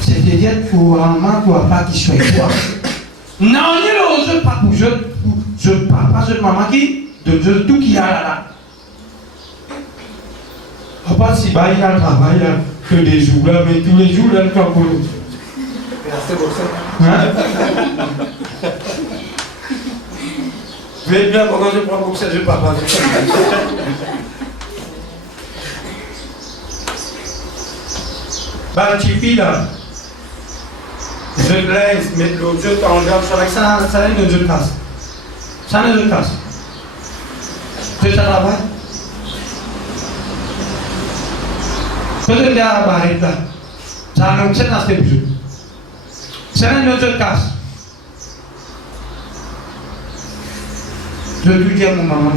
C'est-à-dire pour un maman, pour un papa qui soit toi. Non, il n'y a pas pour je papa, je maman qui, de tout qui y a là. Papa, si bah, il y a le travail, là, que des jours là, mais tous les jours, là, le temps pour l'autre. C'est pour ça. Hein? Je vais bien, pourquoi je prends pour ça, je papa. Bah, le petit fille là, je te laisse, mais l'autre jeu t'enlève, ça n'est de casse. Ça n'est de casse. Tu ça travail? Peut-être qu'il y a la barrette là. Ça annonce dans ce jeu. Ça n'est de casse. Je lui dis à mon maman.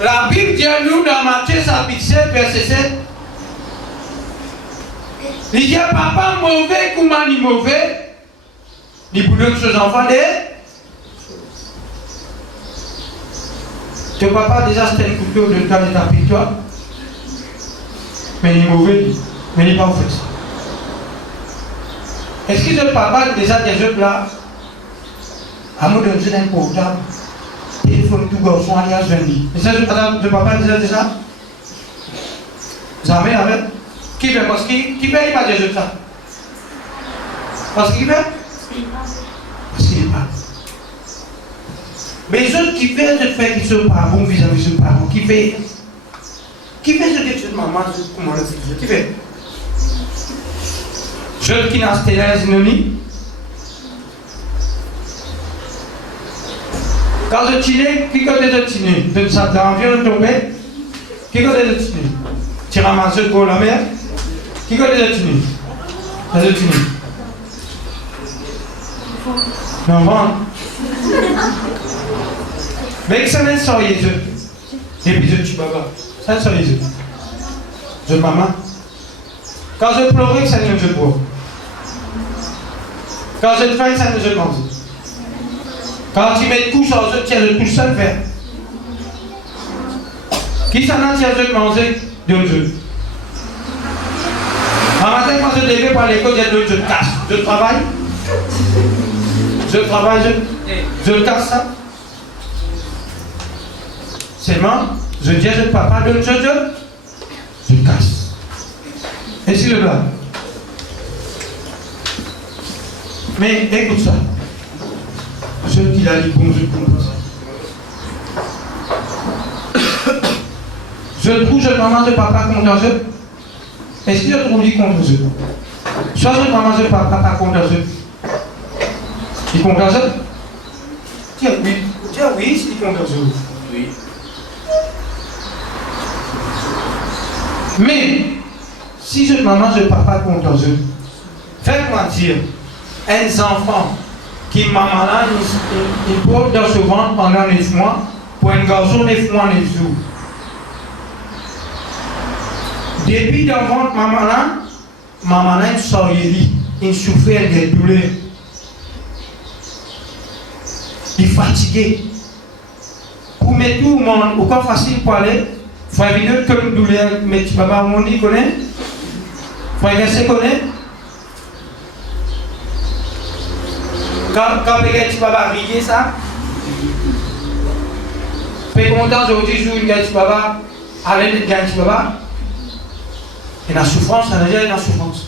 La Bible dit à nous dans Matthieu chapitre 7, verset 7. Il dit à papa mauvais, comment il est mauvais? Il pour donner ses enfants des. Ton papa déjà c'était un couteau de temps de ta victoire. Mais il est mauvais, mais il n'est pas en fait. Est-ce que ton papa déjà des autres là? À moi de donner un portable. Téléphone tout garçon alias Vendi. Et ça, le papa disait ça? Jamais avec? Qui fait? Parce qu'il paye pas des autres ça. Parce qu'il fait? Parce qu'il n'est pas. Mais les autres qui fait, je fais qu'ils ne sont pas bons vis-à-vis de ses parents. Qui fait ce que tu maman, comment le fait? Qui fait? Ceux qui n'ont pas la synonyme. Quand je tire, qui côté de tiner? De ça d'environ tomber? Qui côté de tiner? Tu ramasses pour la mer? Qui côté de tiner? De tiner. Non, bon. Mais ça n'est pas les yeux. Et puis je tue papa. Ça n'est pas les yeux. Je maman. Quand je pleure, ça n'est pas je bois. Quand je faim, ça n'est pas je mange. Quand tu mets couche en jeu, tu as le couche seul faire. Qui s'en a, tu as de manger de jeu. Un matin, quand je levais pour l'école, il y a deux jeux de casse. Je travaille. Je casse ça. Seulement, je dis à je papa, je casse. Et c'est le blanc. Mais écoute ça. Ceux qui l'a dit, bon, je comprends ça. Je trouve que maman, je papa contre eux. Est-ce que je trouve lui contre eux? Soit je maman, je papa contre eux. Il contre eux? Tiens oui, c'est contre eux. Oui. Mais, si je maman, je papa contre eux, faites-moi dire, un enfant qui maman là, il porte dans ce ventre pendant 9 mois, pour un garçon 9 mois, 9 jours. Depuis dans le ventre maman là, il sortait, il souffrait des douleurs. Il est fatigué. Pour mettre tout le monde, au cas facile pour aller, il faut éviter que le douleur, mais tu vas pas mon dit connaît. Il faut éviter connaît. Quand tu vas pas rire ça, fais content aujourd'hui, joue une gagne, tu vas pas aller une gagne, tu vas pas. Et la souffrance, ça veut dire la souffrance.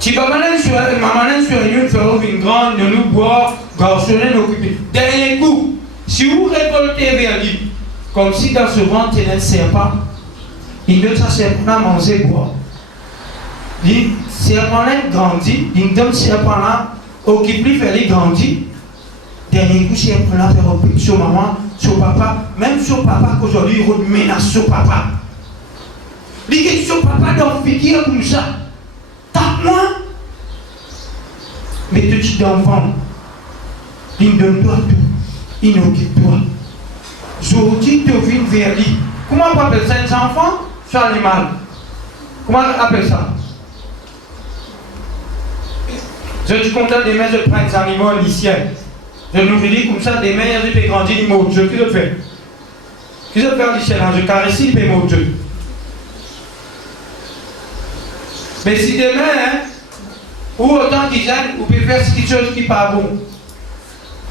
Tu vas m'amener sur une faire une grande, de nous boire, garçonner, nous occuper. Dernier coup, si vous révoltez vers lui, comme si dans ce ventre il y a un serpent, il ne sert pas à manger boire. Le serpent là grandit, il donne serpent là, occupe lui, fait lui grandir. Dernier coup, serpent là, fait occuper sur maman, sur papa, même sur papa, qu'aujourd'hui il menace sur papa. Les questions papa doit figure comme ça. Tape-moi. Mais petit enfant, il donne-toi tout. Il occupe-toi. Aujourd'hui, tu viens vers lui. Comment on appelle ça un enfant? C'est un animal. Comment on appelle ça? Je suis content demain, je prends des animaux lycéens. Je nous dis comme ça, demain, je peux grandir les mots de Dieu. Qu'est-ce que je fais? Qu'est-ce que je fais en lycéen? Je caresse les mots de Dieu. Mais si demain, ou autant qu'ils aiment, vous pouvez faire quelque chose qui n'est pas bon,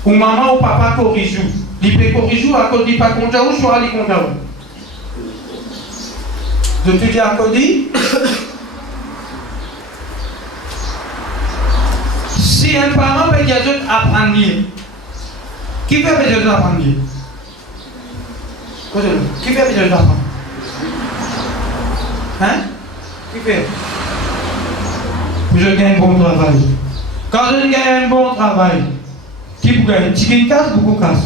ou maman ou papa corrige, il peut corriger à cause de pas content ou soit il content. Je te dis à cause si un parent peut dire apprendre, qui fait besoin d'apprendre? Qui fait besoin d'apprendre? Hein? Qui fait? Je gagne un bon travail. Quand je gagne un bon travail, qui vous gagne? Tu casse, beaucoup casse.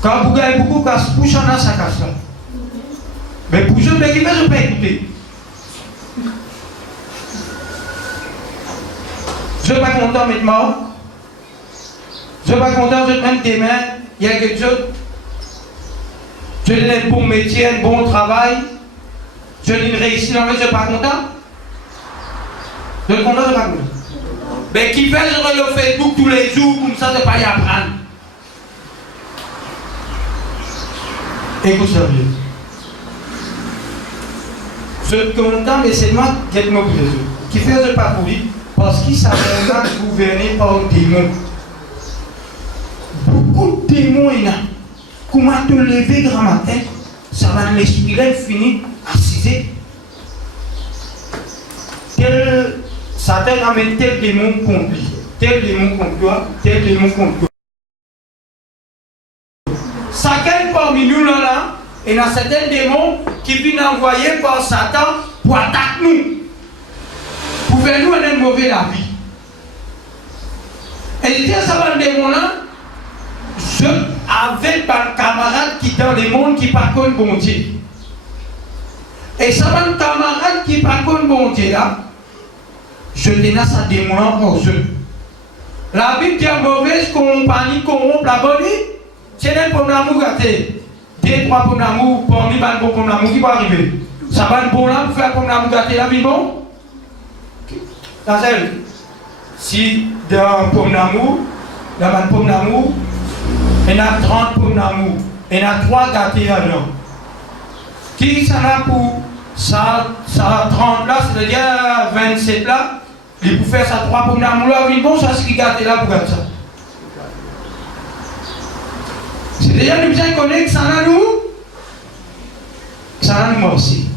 Quand vous gagnez beaucoup casse, pour changer ça casse là. Mais pour je paye, je peux écouter. Je ne suis pas content maintenant. Je ne suis pas content de même demain. Il y a quelque chose. Je donne un bon métier, un bon travail. Je donne une réussite, mais je ne suis pas content. Je ne suis pas content. Mais qui fait sur le Facebook tous les jours, comme ça, je ne peux pas y apprendre. Écoute ça bien. Je suis content, mais c'est moi qui ai mobilisé. Qui fait ce pas pour lui, parce qu'il s'avère gouverné par un démon. Beaucoup de démons, il y a. Comment te lever grand matin, ça va l'esprit finir assisé. Satan amène tel démon contre lui, tel démon contre toi, tel démon contre toi. Chacun parmi nous là, il y a certains démons qui viennent envoyer par Satan pour attaquer nous, pour faire nous un mauvais la vie. Et il dit à ce démon là, je avais un camarade qui dans le monde qui par contre bon Dieu. Et ça va un camarade qui par contre bon Dieu là, je tenace à démon en eux. La Bible dit mauvaise compagnie corrompt la bonne vie. C'est un bon amour gâté. 2-3 bons amour, parmi les bons amour qui va arriver. Ça va un bon amour pour faire bon amour gâté la vie bon. Si dans un bon amour, dans un bon amour, il y a 30 pommes d'amour. Il y a 3 gâtés là-dedans. Qui ça là pour ça 30 là, c'est-à-dire 27 là, il peut faire ça 3 pommes d'amour là, oui, bon, ça c'est qui gâté là pour gâter ça. C'est déjà nous bien connaître que ça là nous. Ça là nous aussi.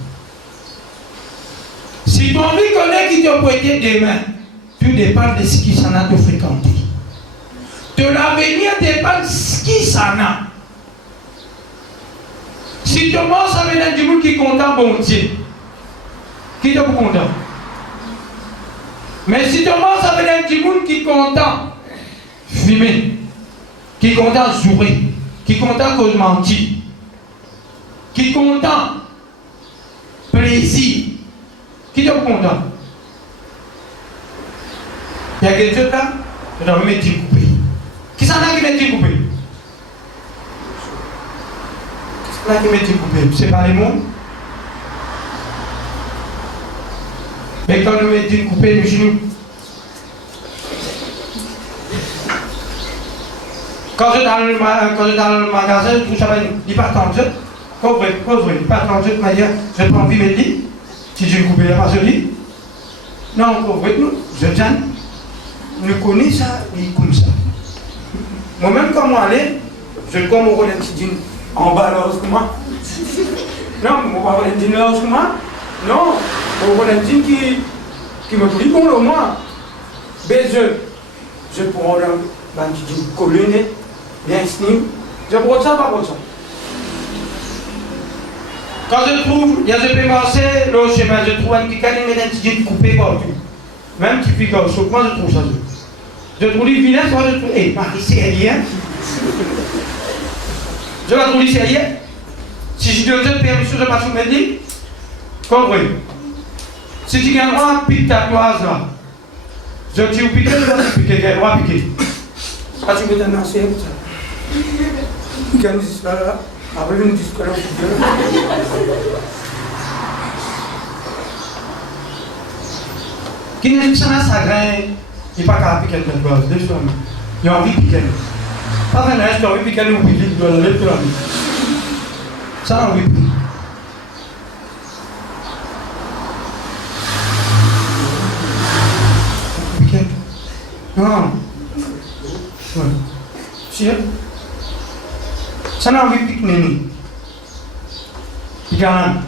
Si tu as envie de connaître qui t'a prêté demain, tout dépend de ce qui s'en a de fréquenter. De l'avenir dépend de ce qui s'en a. Si Thomas avait un monde qui est content, bon Dieu, qui est pas content? Mais si Thomas avait un monde qui est content, fumer, qui est content, jouer, qui est content, cause mentir, qui est content, plaisir, qui est pas content? Il y a quelque chose là, je dois me mettre coupé. Qui s'en a qui met coupé? Qui s'en a qui met coupé? C'est pas les mondes. Mais quand nous mettons coupé, nous genoux. Quand je dans le magasin, je trouve ça va il pas tant de pauvre, il pas tant de manière, je prends envie de mettre lit. Si je coupe la pas de lit. Non, pauvre, je tiens. Je connais ça, il comme ça. Moi-même, quand moi aller, je comme au Roland en bas là, moi. Non, moi, Roland là, moi. Non, au Roland qui me dit bon, au moins. Mais je prends un colonne, bien snim, je prends ça, pas pour ça. Quand je trouve, il y a des pémancés, le chemin, je trouve un petit canin, mais un petit coupé partout. Même petit figure, sauf moi, je trouve ça. Je trouve les vilains, moi je trouve. Eh, Marie, c'est rien. Je la trouve c'est rien. Si je donne cette permission, je ne vais pas soumettre. Comprenez. Si tu gagnes un pic ta toise là, je dis au piquet, je vais piquer, je vais piquer. Ah, tu me donnes un ancien, ça. Quand nous disons là, après nous disons là, qui n'est pas ça grain. Il n'y a pas qu'à piquer quelque chose, deux femmes. Il a envie de piquer. Pas un reste, il a envie de piquer le piquet, il doit aller pour la vie. Ça, a envie de piquer. Piquer. Non. Ouais. Si, ça n'a envie de piquer, Néni. Piquer un.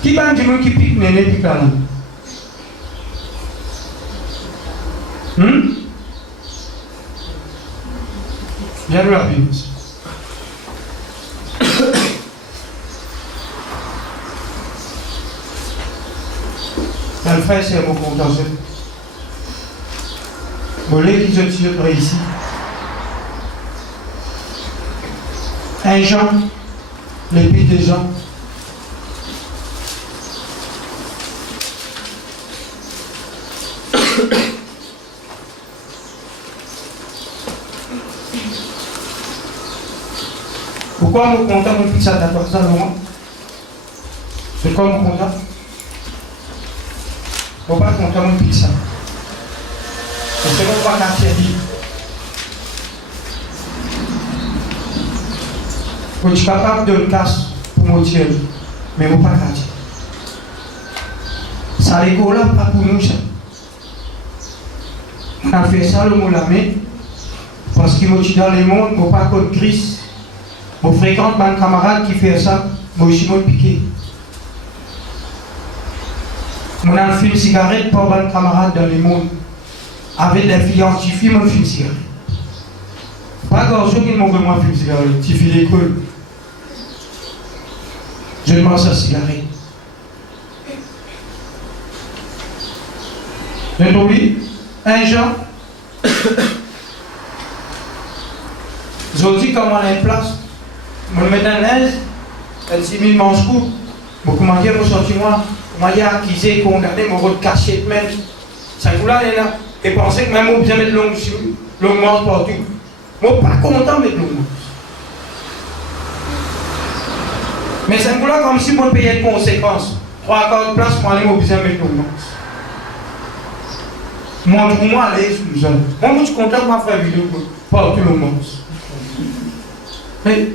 Qui va dire qui pique Néné pique là? Bien le rapide. Dans le frère, c'est un mot contentieux. Vous voulez qu'ils se tirent ici? Un Jean, l'épée des gens. Pourquoi mon content me fixe à ta personne au moins? C'est quoi mon content? Pourquoi mon content me fixe ça? C'est bon pas qu'à faire dire. Je suis capable de le casser pour me tirer, mais je ne peux pas le dire. Ça l'école là, pas pour nous ça. On a fait ça, le mot la main, parce qu'il m'a dit dans le monde, je ne pas contre Christ. Je fréquente un camarade qui fait ça, moi je suis piqué. On a un film cigarette pour un camarade dans le monde. Avec l'influence, tu fumes un film cigarette. Pas grand-chose qui m'ont vraiment un film cigarette, tu fais l'école. Je mange sa cigarette. J'ai trouvé un Jean. Je dis comment on a une place. Je me mets dans l'aise, elle dit, mais mange coup. Je comment dire, je sortis moi, comment dire, acquisé, condamné, mon rôle caché même. Ça vous là, et pensez que même on bien mettre longue manche partout. Moi, pas content de mettre longue manche. Mais ça vous là, comme si on payait de conséquences. 3 places, moi, je bien mettre longue manche. Moi, pour moi, à l'aise, nous allons. Moi, je suis content de ma frère vidéo, partout longue manche. Mais,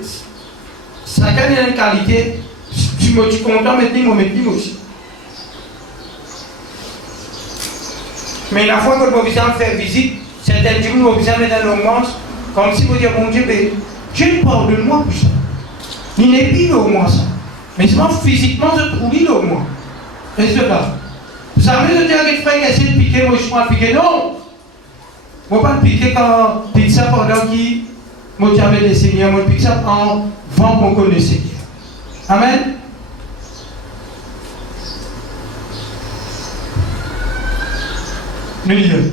ça gagne une qualité, si je suis content de mettre aussi. Mais la fois que vous besoin de faire visite, certains disent que vous besoin de mettre un long manche, comme si vous dites, mon Dieu, mais Dieu pardonne-moi pour ça. Il n'est pas au moins ça. Mais seulement physiquement, je trouve il au moins. Et c'est là. Vous savez, je dis à des frères qui essaient de piquer, moi je suis pas piqué, non. On va piquer quand pique ça pendant qui moi j'avais le Seigneur, moi pique ça en vent qu'on connaît le Seigneur. Amen. Nous lisons.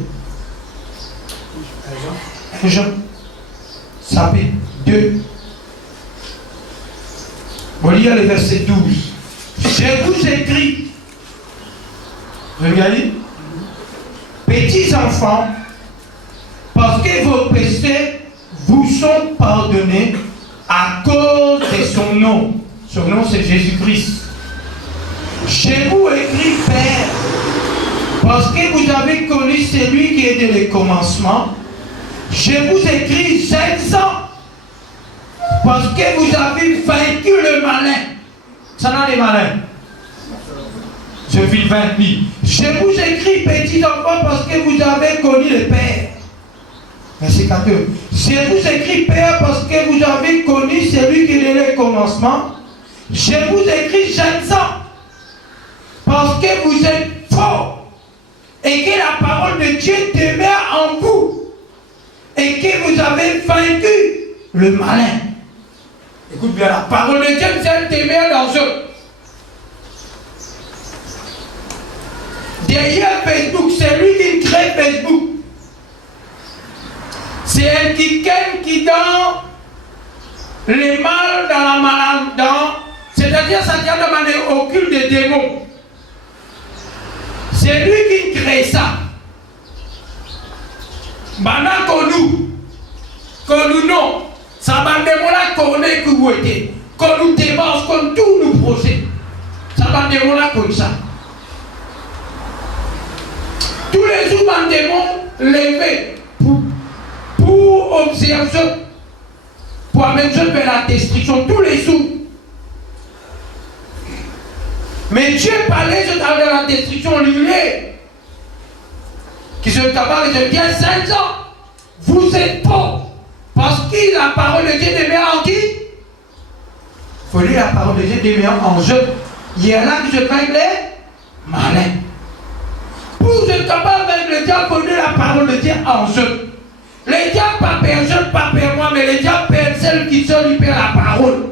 Jean, chapitre 2. On lit le verset 12. Je vous écris, regardez, petits enfants, parce que vos péchés vous sont pardonnés à cause de son nom. Son nom c'est Jésus-Christ. Je vous écris, Père, parce que vous avez connu celui qui est dès le commencement. Je vous écris, jeunes ans, parce que vous avez vaincu le malin. Ça n'a les malins. Je vis vaincu. Je vous écris, petits enfants, parce que vous avez connu le Père. Verset 14. Je vous écris, Père, parce que vous avez connu celui qui est le commencement. Je vous écris, jeunes ans, parce que vous êtes forts et que la parole de Dieu demeure en vous et que vous avez vaincu le malin. Écoute bien, la parole de Dieu demeure dans eux. Derrière Facebook, c'est lui qui crée Facebook. C'est elle qui dans les mal dans la maladie, c'est-à-dire ça tient de manière occulte des démons. C'est lui qui crée ça. Maintenant qu'on nous non, ça va démontrer qu'on est que vous êtes, qu'on nous démarche, qu'on tout nous procède. Ça va démontrer comme ça. Tous les jours, un démon levé pour observer, pour amener vers la destruction, tous les jours. Mais Dieu parlait de la destruction, lui, qui se capable de dire 5 ans, vous êtes pauvres, parce que la parole de Dieu demeure en qui? Il faut lire la parole de Dieu demeure en eux. Il y a là que je vainque les malins. Pour être capable de vaincre le diable, il faut lire la parole de Dieu en eux. Les diables pas personne, pas per moi, mais les diables perdent celle qui se libère la parole.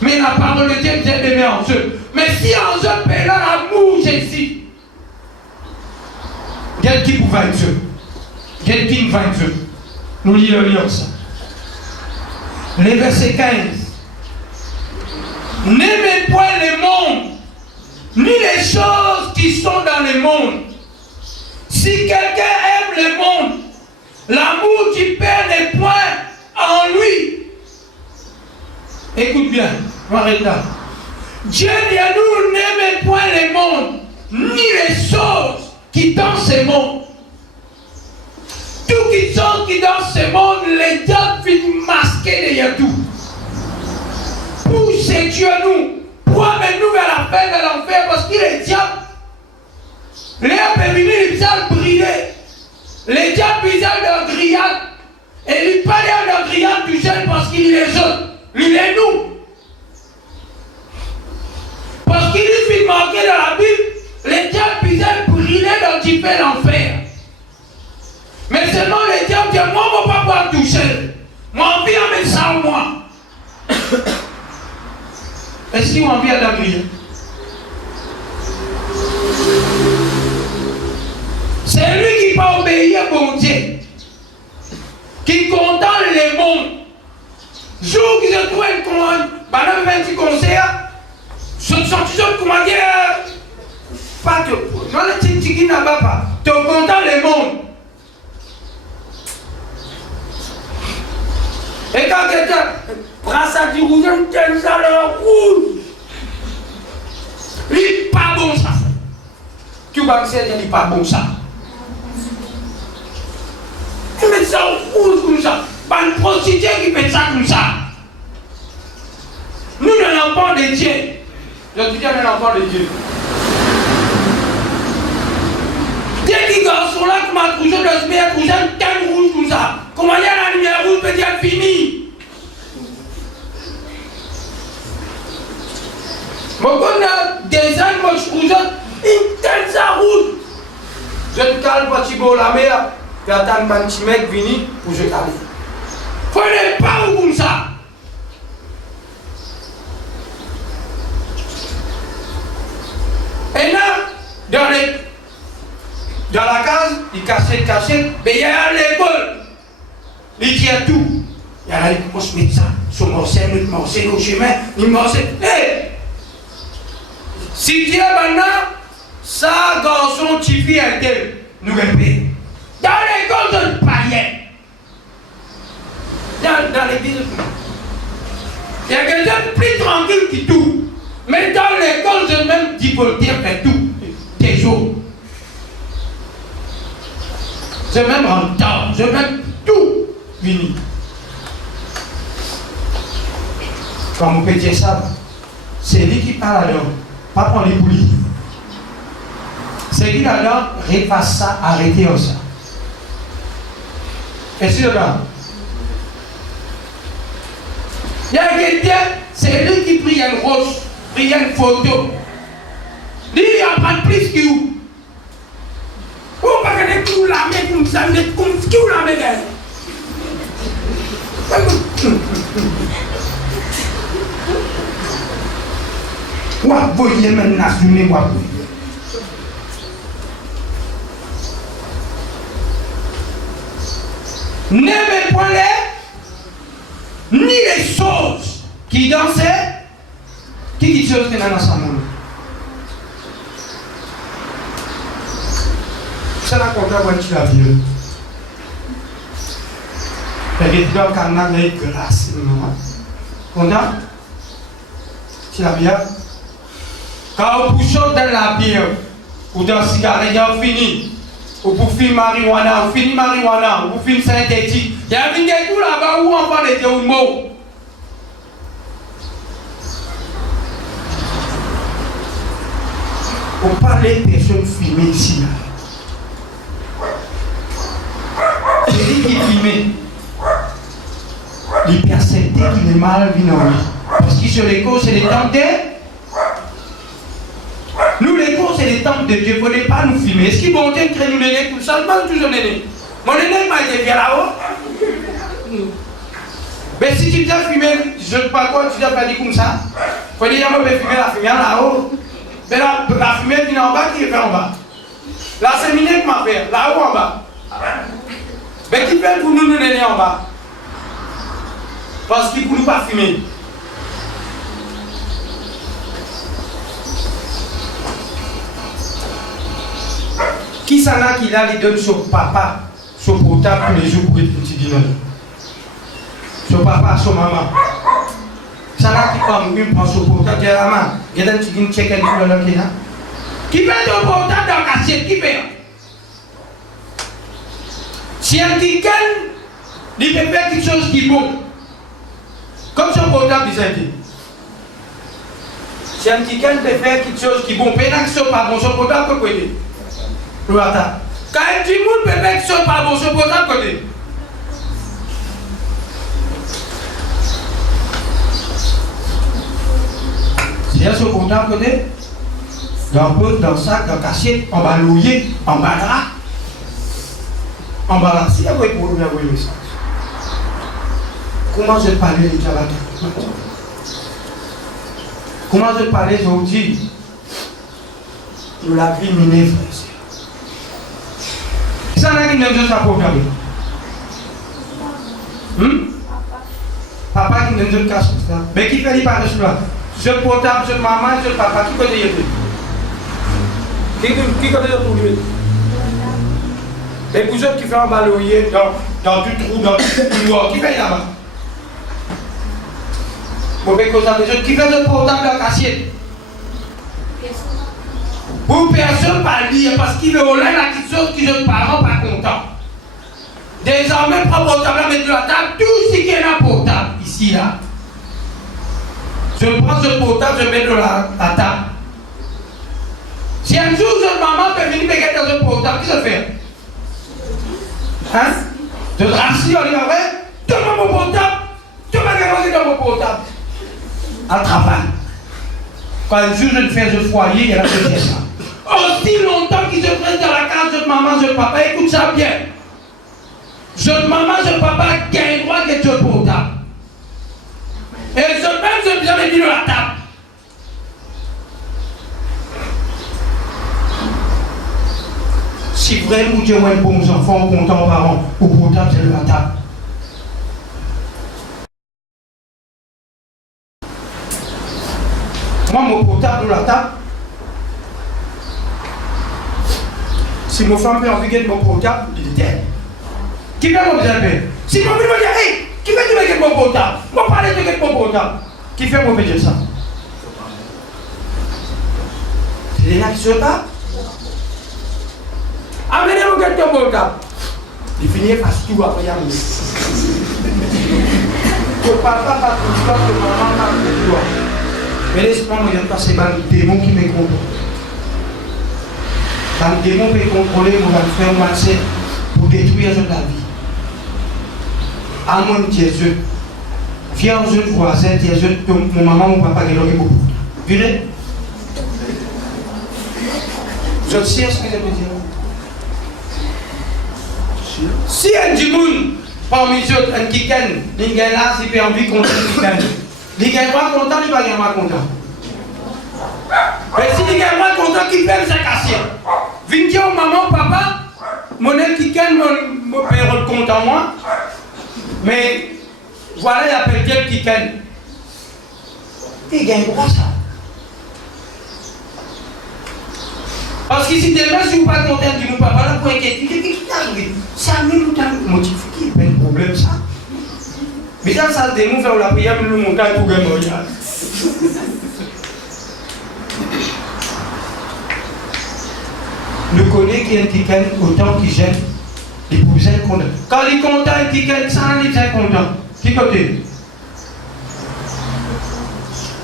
Mais la parole de Dieu demeure en eux. Mais si en eux perd l'amour Jésus, quel qui vous vaincre Dieu? Quel qui nous vaincre Dieu? Nous lisons ça. Les versets 15. N'aimez point le monde, ni les choses qui sont dans le monde. Si quelqu'un aime le monde, l'amour du Père n'est point en lui. Écoute bien, on arrête là. Dieu dit à nous, n'aimez point le monde, ni les choses qui dans ce monde. Tout qui sont qui dans ce monde, les diables viennent masquer derrière tout. Pour séduire nous, pour amener nous vers la fin de l'enfer, parce qu'il est diable. L'air peut venir, les diables briller. Les diables visent leur grillade. Et lui pas leur grillade du seul parce qu'il est les autres. Il est nous. Parce qu'il est marqué dans la Bible, les diables visent briller dans différents l'enfer. Mais seulement les diables disent, moi, je ne vais pas pouvoir toucher. Moi, on vient mettre ça en moi. Est-ce qu'ils ont envie à la grille? C'est lui qui va obéir à bon Dieu, qui condamne les mondes. Jour qui se trouve une commande, pendant 20 concerts, ce sont toujours comment dire, pas de, dans le petit qui n'a pas, tu condamnes les mondes. Et quand quelqu'un prend ça du rouge, tient ça le rouge, lui, pas bon ça. Tu vas me dire, il dit pas bon ça. Tu mets ça au rouge comme ça. Pas une prostituée qui fait ça comme ça. Nous, l'enfant de Dieu. Je te dis, l'enfant de Dieu. Dès qu'ils sont là, comme un toujours de se mettre pour un thème rouge comme ça. Comment il y a la lumière rouge peut dire fini. Moi, quand on a des ans, moi, je vous donne une telle ça rouge. Je te calme, pas si beau la mer. puis attendre un petit mec venir pour je caler. Prenez pas ou comme ça. Et là, dans la case, il cachait, mais il y a l'école. Il tient tout. Il y a là, il commence à mettre ça sur mon sein, au chemin, il morce. Hé! Si tu es maintenant, ça, garçon, tu fais un tel, nous répétons. Dans l'école de païen. Dans l'église, il y a quelqu'un de plus tranquille qui tout. Mais dans l'école, je même dis Voltaire fait tout. Des jours. Je même en temps, je même tout fini. Comme vous pouvez dire ça, c'est lui qui parle là-dedans, pas prendre les boulis. C'est lui là-dedans, repasse ça, arrêtez ça. Et c'est là. Il y a quelqu'un, c'est lui qui prie une rose, prie une photo. Lui, il apprend plus que vous. Vous ne pouvez pas tout la mettre comme ça, vous êtes comme qui vous la mettez. Vous voyez maintenant, assumez-moi. N'aimez point ni les choses qui dansaient, qui dit choses qui n'ont ensemble. C'est la contra quand tu l'as vu. Elle est dans le canal de grâce. Content? Tu l'as vu? Quand vous poussez dans la bière ou dans le cigarette, vous finissez. Vous finissez marijuana, vous finissez synthétique. Il y a une tout là-bas où on parle de mots. On parle de personnes filmées ici. C'est lui qui filme. Les personnes qui est mal vivent. Parce que sur les causes, c'est les temps de. Nous, les causes, c'est les temps de Dieu. Il ne faut pas nous filmer. Est-ce qu'ils vont créer nous l'aîné tout ça? Je pense toujours l'aîné. Mon aîné m'a été bien là-haut. Mais si tu viens filmer, je ne sais pas quoi, tu viens pas dire comme ça. Il faut dire, moi, je vais filmer la fumée là-haut. Mais la fumée vient en bas, qui est fait en bas? Là, c'est miné qui m'a fait, là-haut en bas. Mais qui fait pour nous l'aîné en bas? Parce qu'il ne peut pas fumer. Qui s'en a qui là, il donne son papa, son portable tous les jours pour être petit dîner. Son papa, son maman. Ça là qui prend son portable, dit à la main, il y a un petit dîner check and tout là. Qui fait ton portable dans la cassette, qui fait? Si un qui gagne, il peut faire quelque chose qui est bon. Comme son portable, il s'est dit. Si un qui gagne peut faire quelque chose qui est bon, pendant que ce n'est pas bon, son portable peut aider. Quand un petit monde peut faire quelque chose pas bon, son portable peut aider. Si un son portable peut aider, dans le pot, dans le sac, dans le cachet, en bas louillé, en bas drap, en bas là, si vous avez pour nous envoyer le message. Comment je parle de Jabata? Comment je parle aujourd'hui de la vie minée, frère? Ça n'a rien de ça pour faire. Papa qui nous cache ça. Mais qui fait les parents là? Je portable, je maman, je papa, qui connaît les qui connaît le tout? Les bougeons qui font un baloyer dans du trou, dans du trou, qui fait là-bas? Mauvais cause à des gens qui fait le portable dans la cassiette. Pour personne pas lire parce qu'il est au lait la petite chose qui ne parents pas contents. Désormais, prends le portable, mettre la table, tout ce qui est dans le portable, ici, là. Je prends ce portable, je mets dans la table. Si un jour, une maman peut venir me mettre dans ce portable, qu'est-ce que je fais? Hein? Je rassis, on y va, donne-moi mon portable, tu m'as dérangé dans mon portable. À travail. Quand un jour je fais le foyer, il y a la chose ça. Aussi longtemps qu'ils se prennent dans la case de maman, de papa, écoute ça bien. Je maman, je papa, gagne droit que tu es portable. Et je même, je jamais mis la table. Si vraiment Dieu est bon aux enfants, content aux parents, au portable, c'est la table. Moi, mon portable, la table. Si mon femme peut envoyer mon portable, il est qui fait mon portable? Si mon femme me dit, hey, qui fait tu veux mon portable? Moi, parle de mon portable. Qui fait mon dire ça? C'est là qui se tape. Amenez-moi ton portable. Il finit par tout après à nous. Que papa pas pour toi, que maman pas pour toi. Mais laisse-moi me dire parce que c'est un démon qui me contrôle. Un démon peut contrôler mon faire marcher pour détruire la vie. À mon Dieu, viens aux jeunes voisins, Dieu, mon maman, mon papa, qui l'ont beaucoup. Venez. Je sais ce que je veux dire. Si un djimoun, parmi les autres, un kiken, il gagne là, s'il fait envie contre un kiken. Il gagne pas content, il va gagner pas content. Mais si il gagne pas content, qui fait sa cassière. Viens maman, papa, mon kiken, mon père compte en moi. Mais voilà, il appelle quel kiken. Il gagne pas ça. Parce que si demain, si vous n'êtes pas content de mon papa, là, pour inquiéter, qu'est-ce qui t'arrive? C'est un minute de motif qui est un problème, ça. Mais ça démontre faire la prière, mais le montagne pour gagner. Nous connaissons qu'il y a un ticket autant qu'il gêne, il vous est content. Quand il est content, un ticket, ça, il est content. Qui côté?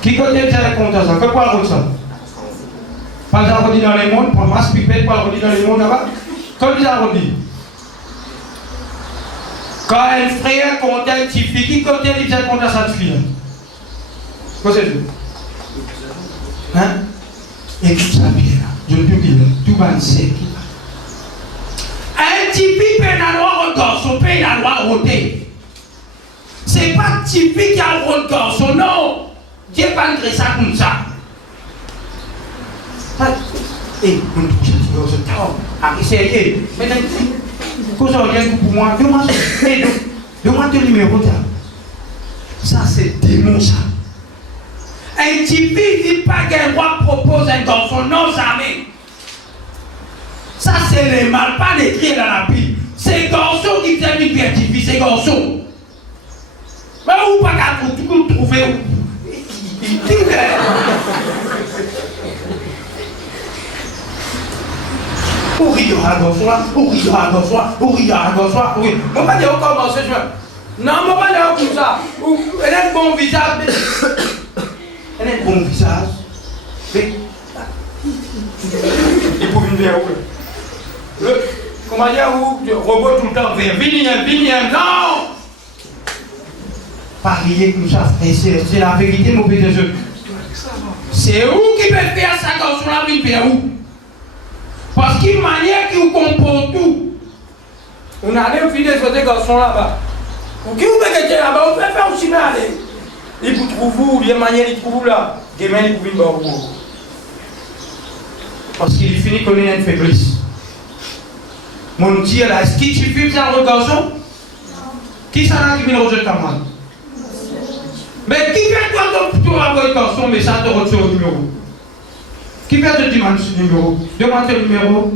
Qui côté, il est content, ça? Pourquoi on ça? Pas ça redit dans les mondes, pour masse pipette, pas redit dans les mondes là-bas. Comme ça redit. Quand un frère compte un petit fille, qui compte il vient contre sa fille? Qu'est-ce que c'est? Hein? Écoute ça bien, je te dis, tout va c'est. Un petit fille peut la loi au garçon, peut la loi au thé. C'est pas un petit fille qui a le rôle garçon, non. Dieu va créer ça comme ça. Et on touche à ce temps. Ah, essayez. Maintenant, quand on vient pour moi, demande le numéro. Ça, c'est démon, ça. Un type qui dit pas qu'un roi propose un garçon, non, jamais. Ça, c'est le mal, pas l'écrit dans la Bible. C'est garçon qui t'aime une vertifie, c'est garçon. Mais où pas qu'à tout trouver où? Où il y aura oui. On va dire comment c'est ça. Non, on va dire comme ça. Elle a un bon visage. Elle a un bon visage. Mais. Il faut venir où? Comment dire où? Le robot tout le temps vert. Vignien, non! Parier comme ça, c'est la vérité, mon petit jeu. C'est où qui peut faire ça quand on a vu vers où? Parce qu'il y a une manière qui vous comporte tout. On a allé au fil de ce garçon là-bas. Pour qui vous mettez là-bas, on peut faire aussi mal aller. Il vous trouve où, il y a une manière de trouver là. Demain, il vous vient de vous. Parce qu'il finit qu'on ait une faiblesse. Mon Dieu là, est-ce qu'il suffit de faire un garçon? Qui s'en a qui vient rejeter ta main? Mais qui fait toi ton avoir un garçon, mais ça te retire au numéro? Qui vient te demander ce numéro? Demande le numéro.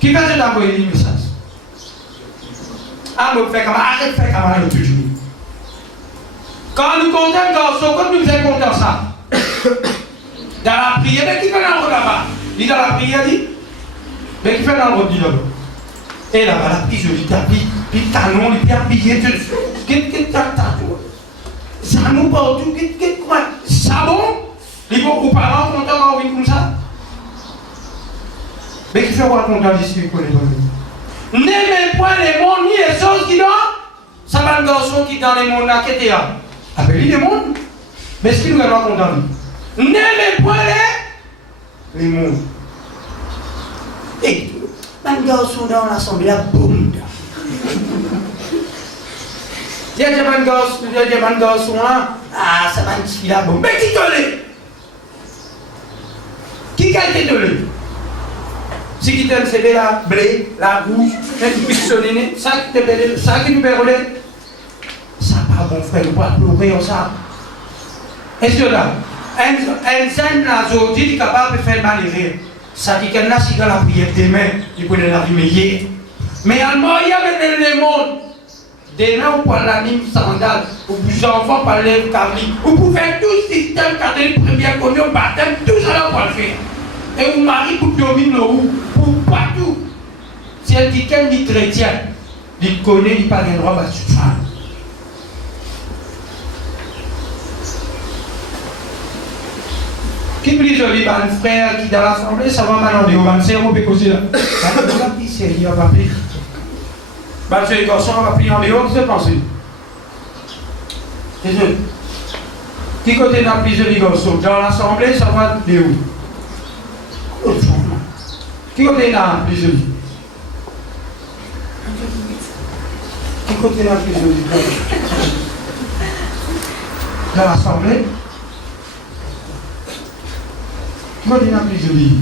Qui vient te t'envoyer le message? Ah, mais fais comme arrête de faire comme ça toujours. Quand nous comptons un garçon, quand nous faisons compter ça, dans la prière, mais qui fait dans le là-bas? Il est dans la prière, dit? Mais qui fait dans le dit là-bas? Et là-bas, la prise, je dis, puis talon, il est habillé, qu'est-ce que t'as tout? Ça nous partout, qu'est-ce que quoi? Savon? Les vos parents sont encore envie comme ça. Mais qui fait quoi content d'ici pour les bonnes? N'aimez point les mondes ni les choses qui donnent. Ça va le garçon qui dans les mondes là, qui était là. Appelez les mondes. Mais ce qui nous a content. N'aimez point les mondes. Et un garçon dans l'assemblée, boum. Il y a des garçons là, ah, ça va me tirer la bombe. Mais qui te l'est? Qui a été de l'est? Si qui t'a fait la blé, la rouge, même pistoliner, ça qui te ça qui nous permet. Ça pas bon frère, nous pas pleurer en ça. Est-ce que là, un scène là, aujourd'hui, est capable de faire mal et rire. Ça dit qu'elle n'a si dans la prière demain, il peut la rimeiller. Mais en moyen de le monde, demain on parle la ligne sandale, ou plus enfants parler le cabri, ou pour faire tout le système, quand les premières communions, baptême, tout ça on va le faire. Et vous mariez pour dominer le roux, pour partout. Si elle dit qu'elle est chrétienne, il connaît, il parle de droit à sa femme. Qui plus joli, un frère qui dans l'assemblée, ça va mal en déo, un cerveau pécosé là. On va plus sérieux, on va plus. Ben, c'est les garçons, on va plus en déo, qu'est-ce que vous pensez? C'est sûr. Qui côté n'a plus joli garçon? Dans l'assemblée, ça va déo. Qui côté n'a plus joli? Qui côté n'a plus joli? Dans l'assemblée? Qui côté n'a plus joli?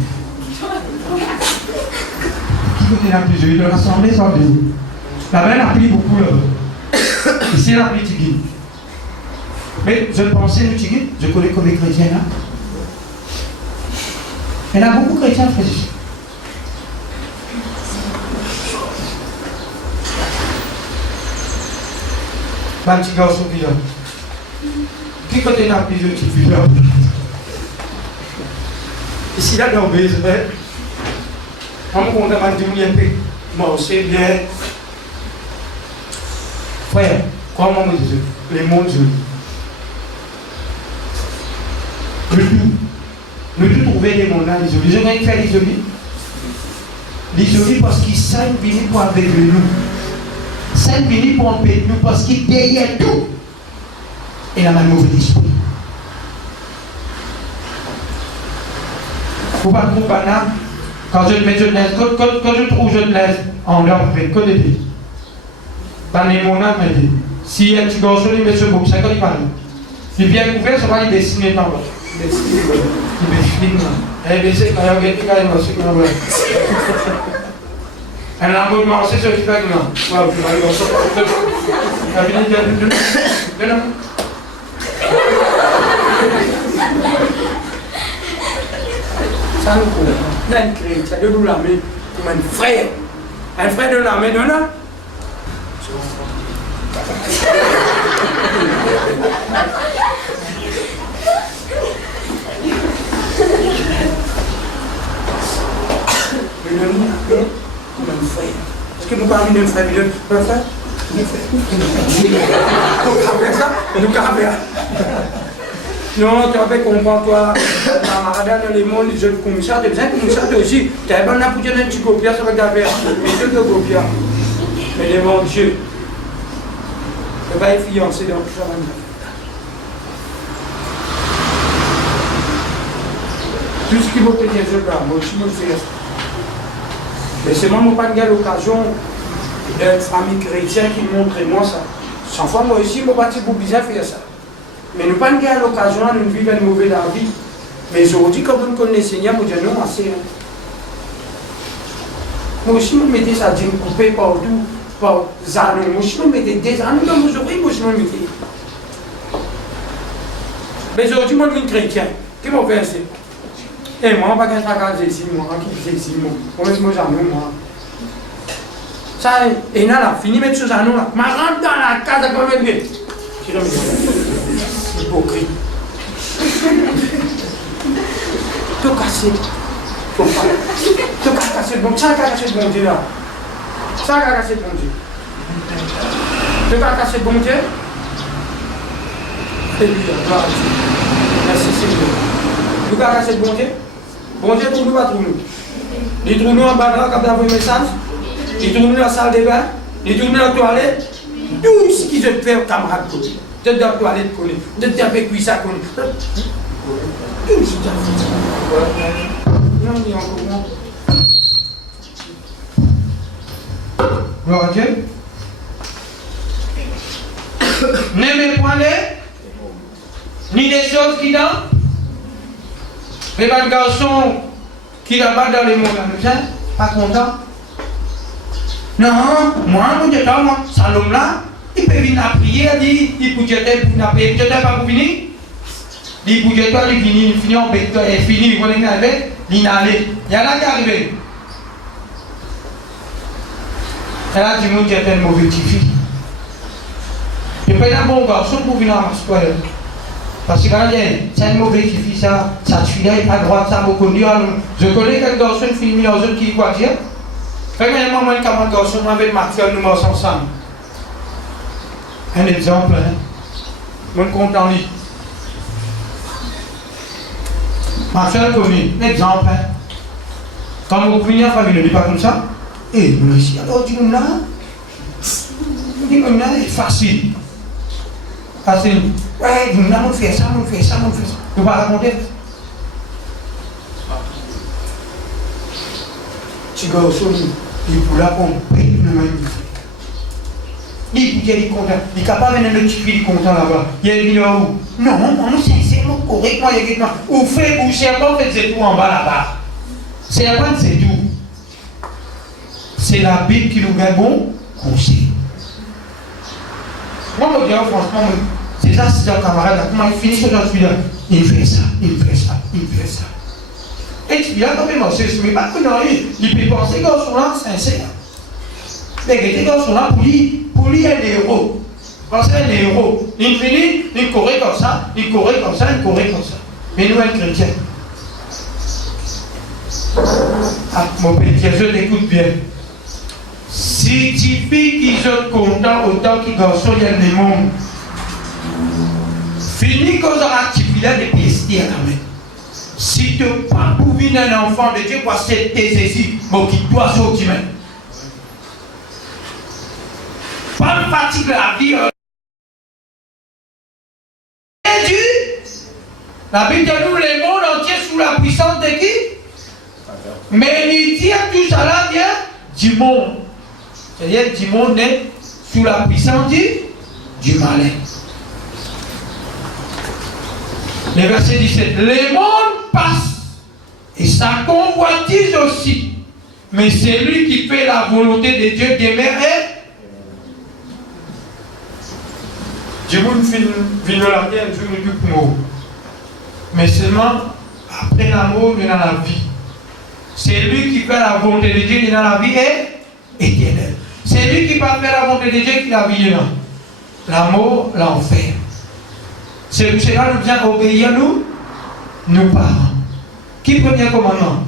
Qui côté n'a plus joli? Dans l'assemblée, ça va déo. La belle a pris beaucoup là. Ici, elle a pris Tigui. Mais je pensais, le Tigui, je connais comme les chrétiens là. Il y en a beaucoup de chrétiens, frère. Un petit garçon qui là. Qui côté n'a plus de petit fille là? Ici là, dans le baiser, on me compte à dire moi aussi bien. Frère, crois-moi, les mots de Dieu. Nous devons trouver des mots là, les gens qui faire les amis. Les amis parce qu'ils savent venir pour avec nous. Ils savent venir pour avec nous parce qu'ils derrière tout. Et la mauvais esprit. Faut pas trouver banane. Quand je mets je laisse, quand je trouve je laisse en leur fait, que des filles. Dans les monades, si un petit garçon il met ce book, ça quand il parle. Il vient couvert, ça va il dessiner dans l'autre. Il dessine là. Et il quand il y a un gars qui va se faire. Un abonnement, c'est ce qui fait que non. Voilà, vous allez voir ça. La vie de l'homme. Ça nous couvre. Là, une crée, ça doit nous l'amener comme un frère. Un frère de l'armée de là. Comme un frère. Est-ce que nous parlons d'un frère? Un frère? Nous carrés. Non, tu avais compris, toi, camarade dans les mondes, les jeunes commissaires, tu as besoin de commissaire aussi. Tu as besoin de un petit copier, ça va t'avoir. Mais je te copie. Mais devant Dieu, tu vas être fiancé dans tout ça. Tout ce qui va te dire, je vais moi aussi, je le fais. Mais c'est moi, pas de l'occasion d'une famille chrétienne qui montre moi ça. Sans fois, moi aussi, je vais pour bien faire ça. Mais nous pas à l'occasion de vivre une mauvaise vie. Mais aujourd'hui, quand vous connaissez le Seigneur, vous dites non, assez. Moi aussi, je mettais ça, je me coupais partout, par années. Moi aussi, je mettais des années dans vos oreilles, moi aussi, je mettais. Mais aujourd'hui, moi, je suis chrétien. Qu'est-ce que je fais ici? Et moi, je ne vais pas faire ici, moi, qui fait ici, moi. Moi, je suis moi. Ça, et là, fini de mettre ce anneau là. Je rentre dans la case comme elle est. Hypocrite. Tout cassé. Tout cassé. Bon, ça a cassé le bon Dieu là. Ça a cassé le bon Dieu. Tout a cassé le bon Dieu. C'est lui, gloire à Dieu. Merci Seigneur. Tout a cassé le bon Dieu. Bon Dieu, trouve-nous pas trouve-nous. Il trouve-nous en bas là, quand vous avez un message. Il trouve-nous dans la salle de bain. Il trouve-nous dans la toilette. Tout ce qu'ils ont fait, camarade. De dans la toilette, de taper cuisse à connaître. Tout ce qu'ils ont fait. Non, il y a encore moins. Gloire à Dieu. ni des choses qui dans. Mais un garçon qui là-bas dans le monde, pas content. Non, moi, ça l'homme là, il peut venir à prier, il peut jeter pour n'a pas pour venir. Il peut jeter, il finit en bête, il finit, il va aller, il y en a qui arrive. Et là, du monde jette un mauvais fille. Je peux un bon garçon pour venir à ma square. Parce que quand c'est un mauvais fille, ça fille-là, il n'a pas droit, ça me connaît. Je connais quelques garçons qui finissent en zone qui quoi dire. Premièrement, moi, quand un garçon avec Maxwell, nous marchons ensemble. Un exemple, hein. Moi, je compte en lui. Maxwell connaît, un exemple, hein. Quand vous venez à faire une vie pas comme ça, et nous ici, alors, dis-nous là, c'est facile. Facile. Ouais, dis-nous là, on fait ça. Tu vas raconter. Tu vas au sol. Il pour la payer le même. Il est content. Il est capable de mettre il est content là-bas. Il est où? Non, sincèrement, correctement, exactement. Ou fait, ou cherchant, c'est tout en bas là-bas. C'est la bonne, c'est tout. C'est la Bible qui nous donne bon conseil. Moi, je dis franchement, c'est ça, c'est un camarade, comment il finit ce que je suis là? Il fait ça. Et tu viens quand même marcher, mais pas que non, il peut penser qu'on sont là sincère. Les gars sont là pour lui un héros. Quand c'est un héros, il finit, il courait comme ça. Mais nous, un chrétien. Ah, mon petit, je t'écoute bien. Si tu fais qu'ils sont contents autant qu'ils garçons, il y a des mondes. Fini qu'on aura activé des pièces quand même. Si tu n'as pas pour venir un enfant de Dieu, parce que c'est ceci, mais qui doit sortir. Pas de fatigue la vie. Dieu, la Bible dit nous, le monde entier sous la puissance de qui? Mais il tire tout ça là vient du monde. C'est-à-dire du monde est sous la puissance du malin. Le verset 17. Le monde passe et sa convoitise aussi. Mais c'est lui qui fait la volonté de Dieu demeure. Dieu nous vient la terre, Dieu nous dit pour nous. Mais seulement après l'amour, il y a la vie. C'est lui qui fait la volonté de Dieu, il y a la vie éternelle. C'est lui qui va faire la volonté de Dieu qui la vie là. L'amour, l'enfer. C'est pour cela nous devons obéir nous parents. Qui premier commandement?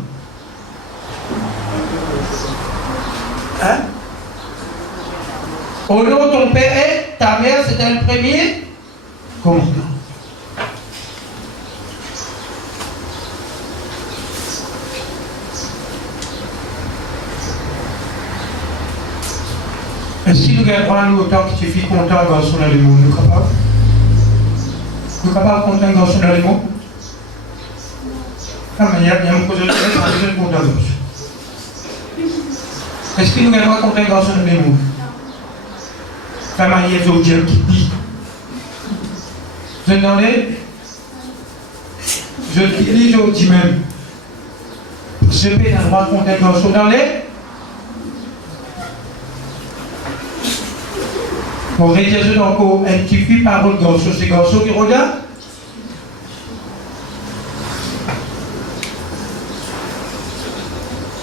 Hein? Honore ton père et ta mère, c'était le premier commandement. Est-ce que nous gagnons autant que tu fais content un garçon dans le monde? Nous capables? Nous capables de compter un garçon dans le monde? Il y a un projet de content. Est-ce que nous gagnons à compter un garçon dans le monde? Il y a des Dieu qui dit. Je dis, je dis même. Je peux avoir compter un garçon dans les. Pour rédiger encore un petit peu par un garçon, c'est garçon qui regarde.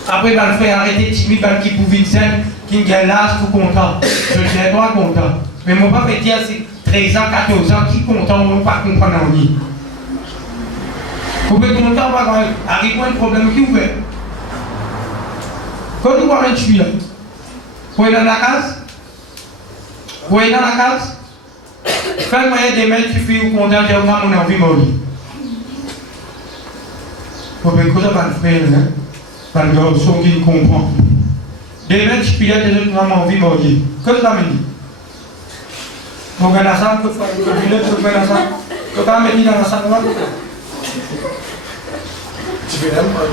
Après, il va le faire arrêter timide, qui pouvait une scène, qui gagne l'âge pour content. Je ne suis pas content. Mais mon papa dit, c'est 13 ans, 14 ans, qui content, on ne peut pas comprendre en lui. Vous pouvez content, on va arriver à un problème qui vous fait. Quand vous voyez un tuile, vous voyez dans la case? Vous voyez dans la case? Quand vous voyez des mains qui font ou content, j'ai vraiment mon envie de mourir. Vous pouvez que ça va le faire, hein? Par le garçon qui comprend. Des mains qui font des autres vraiment envie de mourir. Que ça me dit? Vous voyez la salle, que vous voyez la salle? Que vous me dit dans la salle? Tu fais l'aime pas?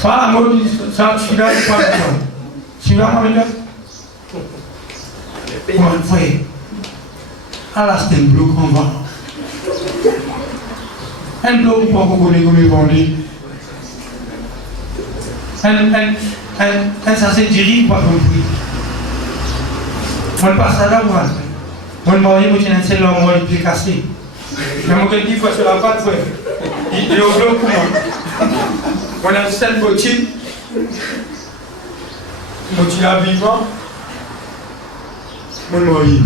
Ça, la mode, ça, tu l'as pas le temps. Tu l'as pas le temps? Comment vous voyez? là, c'est un bloc en bas. Un bloc pour vous connaître comme ils vont dire. Ça c'est dirige, pas compris. On passe à la voie. On m'a dit, moi, j'ai un seul homme, moi, il est cassé. Mais moi, je dis, il faut sur la patte, il est au bloc, moi. On a un seul bottine. Bottine à vivant. Mon mari.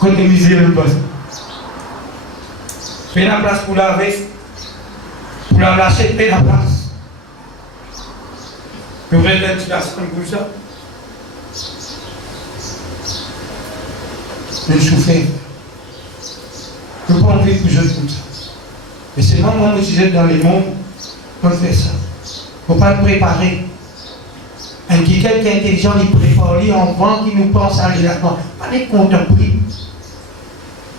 Quand les misères le passent. Fais la place pour la veste. Pour la lâcher, fais la place. Vous voulez une ventilation comme ça? Le souffert. Je ne peux pas enlever que je comme ça. Et c'est moi, si j'aime dans les mondes, on fait ça. Il ne faut pas le préparer. Quelqu'un qui est intelligent, il prépare, il en vend, qui nous pense à aller là-dedans. Pas les contempler.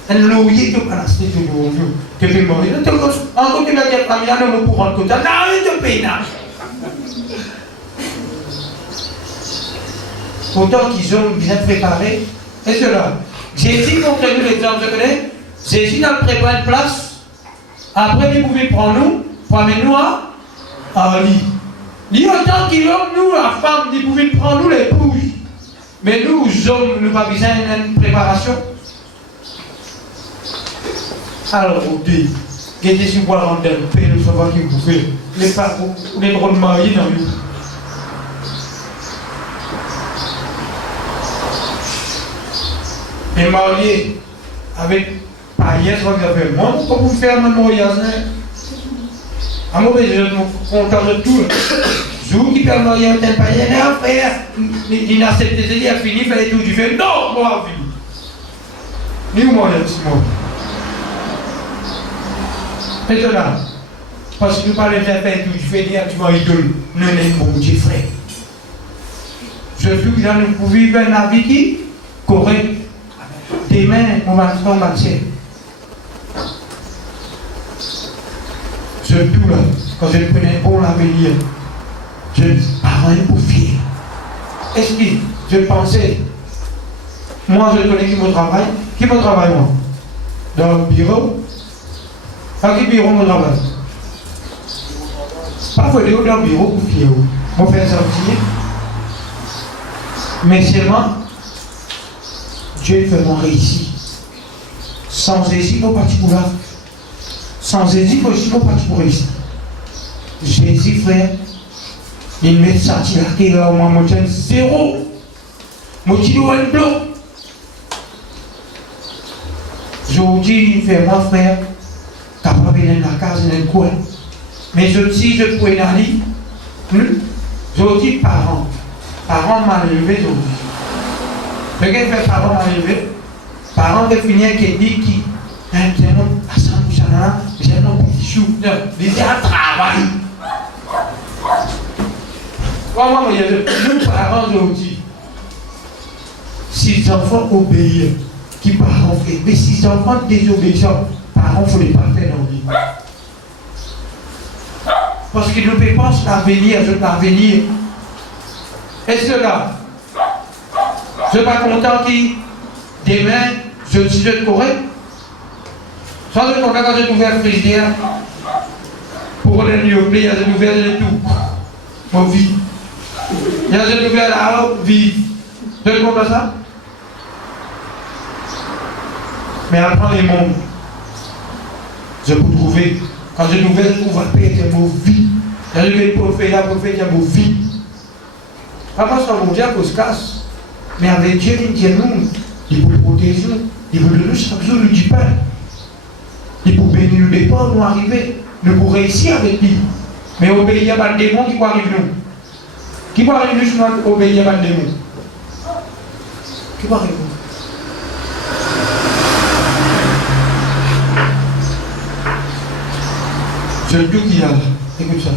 Un loyer de palace, tu peux mourir. En côté de la guerre familiale, on peut rendre compte. Non, il te paye là. Autant qu'ils ont bien préparé. Et cela. Jésus montre nous l'exemple, je connais. Jésus a préparé une place. Après, il pouvait prendre nous, pour amener nous à lit. Il y a autant qu'il homme, nous, la femme, il pouvait prendre nous l'épouse. Mais nous, hommes, nous n'avons pas besoin d'une préparation. Alors, vous dites, qu'il y a des boire en d'un paix, nous savons qu'il vous fait. Les droits de mariés dans nous. Les mariés avec païens, vous avez moi, comment vous faire un mariage? À moi, je suis content de tout. Jour qui peut marier un païen, il n'a accepté, il a fini, il fallait tout du fait. Non, moi, vie. Ni moi, moi. Et de là, parce que nous parlons de faire tout du fait, tu vas idole, nous sommes bon Dieu, frère. Je suis que nous pouvons vivre un vie qui correct. Demain, on va se marcher. Surtout là, quand je prenais pour l'avenir, je parents pour fier. Est-ce que je pensais, moi je connais qui me travaille, moi? Dans le bureau. À quel bureau me travaille? Pas faut aller dans le bureau pour fier. On fait sortir. Mais seulement, Dieu fait moi réussir. Sans hésiter, mon parti pour là. Sans hésiter, mon parti pour réussir. Jésus, frère, il met ça, il a créé là, moi, je zéro. Moi, je dois un bloc. Je vous dis, il fait moi, frère, capable de la case, dans le coin. Mais je dis, je pouvais aller. Je vous dis, parents m'a élevé, je vous dis. Ce qu'il fait parents m'a élevé, parents de finir qui dit qui, j'ai mon petit chou, il dit à travail. Moi, nous parents, je vous dis, si les enfants obéissent, qui parents fait, mais si les enfants désobéissants, parents, il ne faut les pas faire dans la vie. Parce qu'ils ne peuvent pas l'avenir, je l'avenir. Et cela, je ne suis pas content qui, demain, je suis de Corée. Sans être content quand j'ai ouvert le frigidaire, pour les lieux, il y a des nouvelles de tout. Mon vie. Il y a des nouvelles à vie. Vous êtes content ça? Mais apprends les mondes. Je peux trouver. Quand j'ai ouvert, je trouve un paix, c'est mon vie. Quand je vais pour faire la prophète, c'est mon vie. Avant ça, mon Dieu, qu'on se casse. Mais avec Dieu, il dit nous, il peut nous protéger, il peut nous donner chaque jour du pain. Il peut bénir nous départ, nous arriver, nous pour réussir avec lui. Mais obéir à un démon qui va arriver nous. Qui va arriver nous, sinon obéir à un démon? Qui va arriver nous? Je dis qu'il y a là, écoute ça.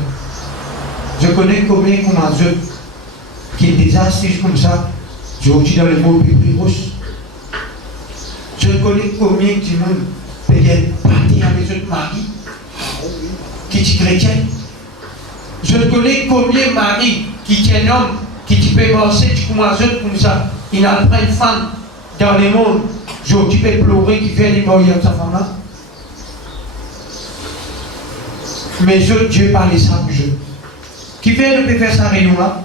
Je connais combien comme un jeu qui est des assises comme ça, je vous dis dans les mots plus proches. Je connais combien de monde peut-être partir avec votre mari qui est chrétien. Je connais combien de maris qui est un homme qui peut marcher comme ça. Il n'a pas une femme dans le monde. tu peux pleurer qui fait les morts de sa femme là. Mais Dieu parlait ça pour je. Qui fait le peut faire ça avec nous là?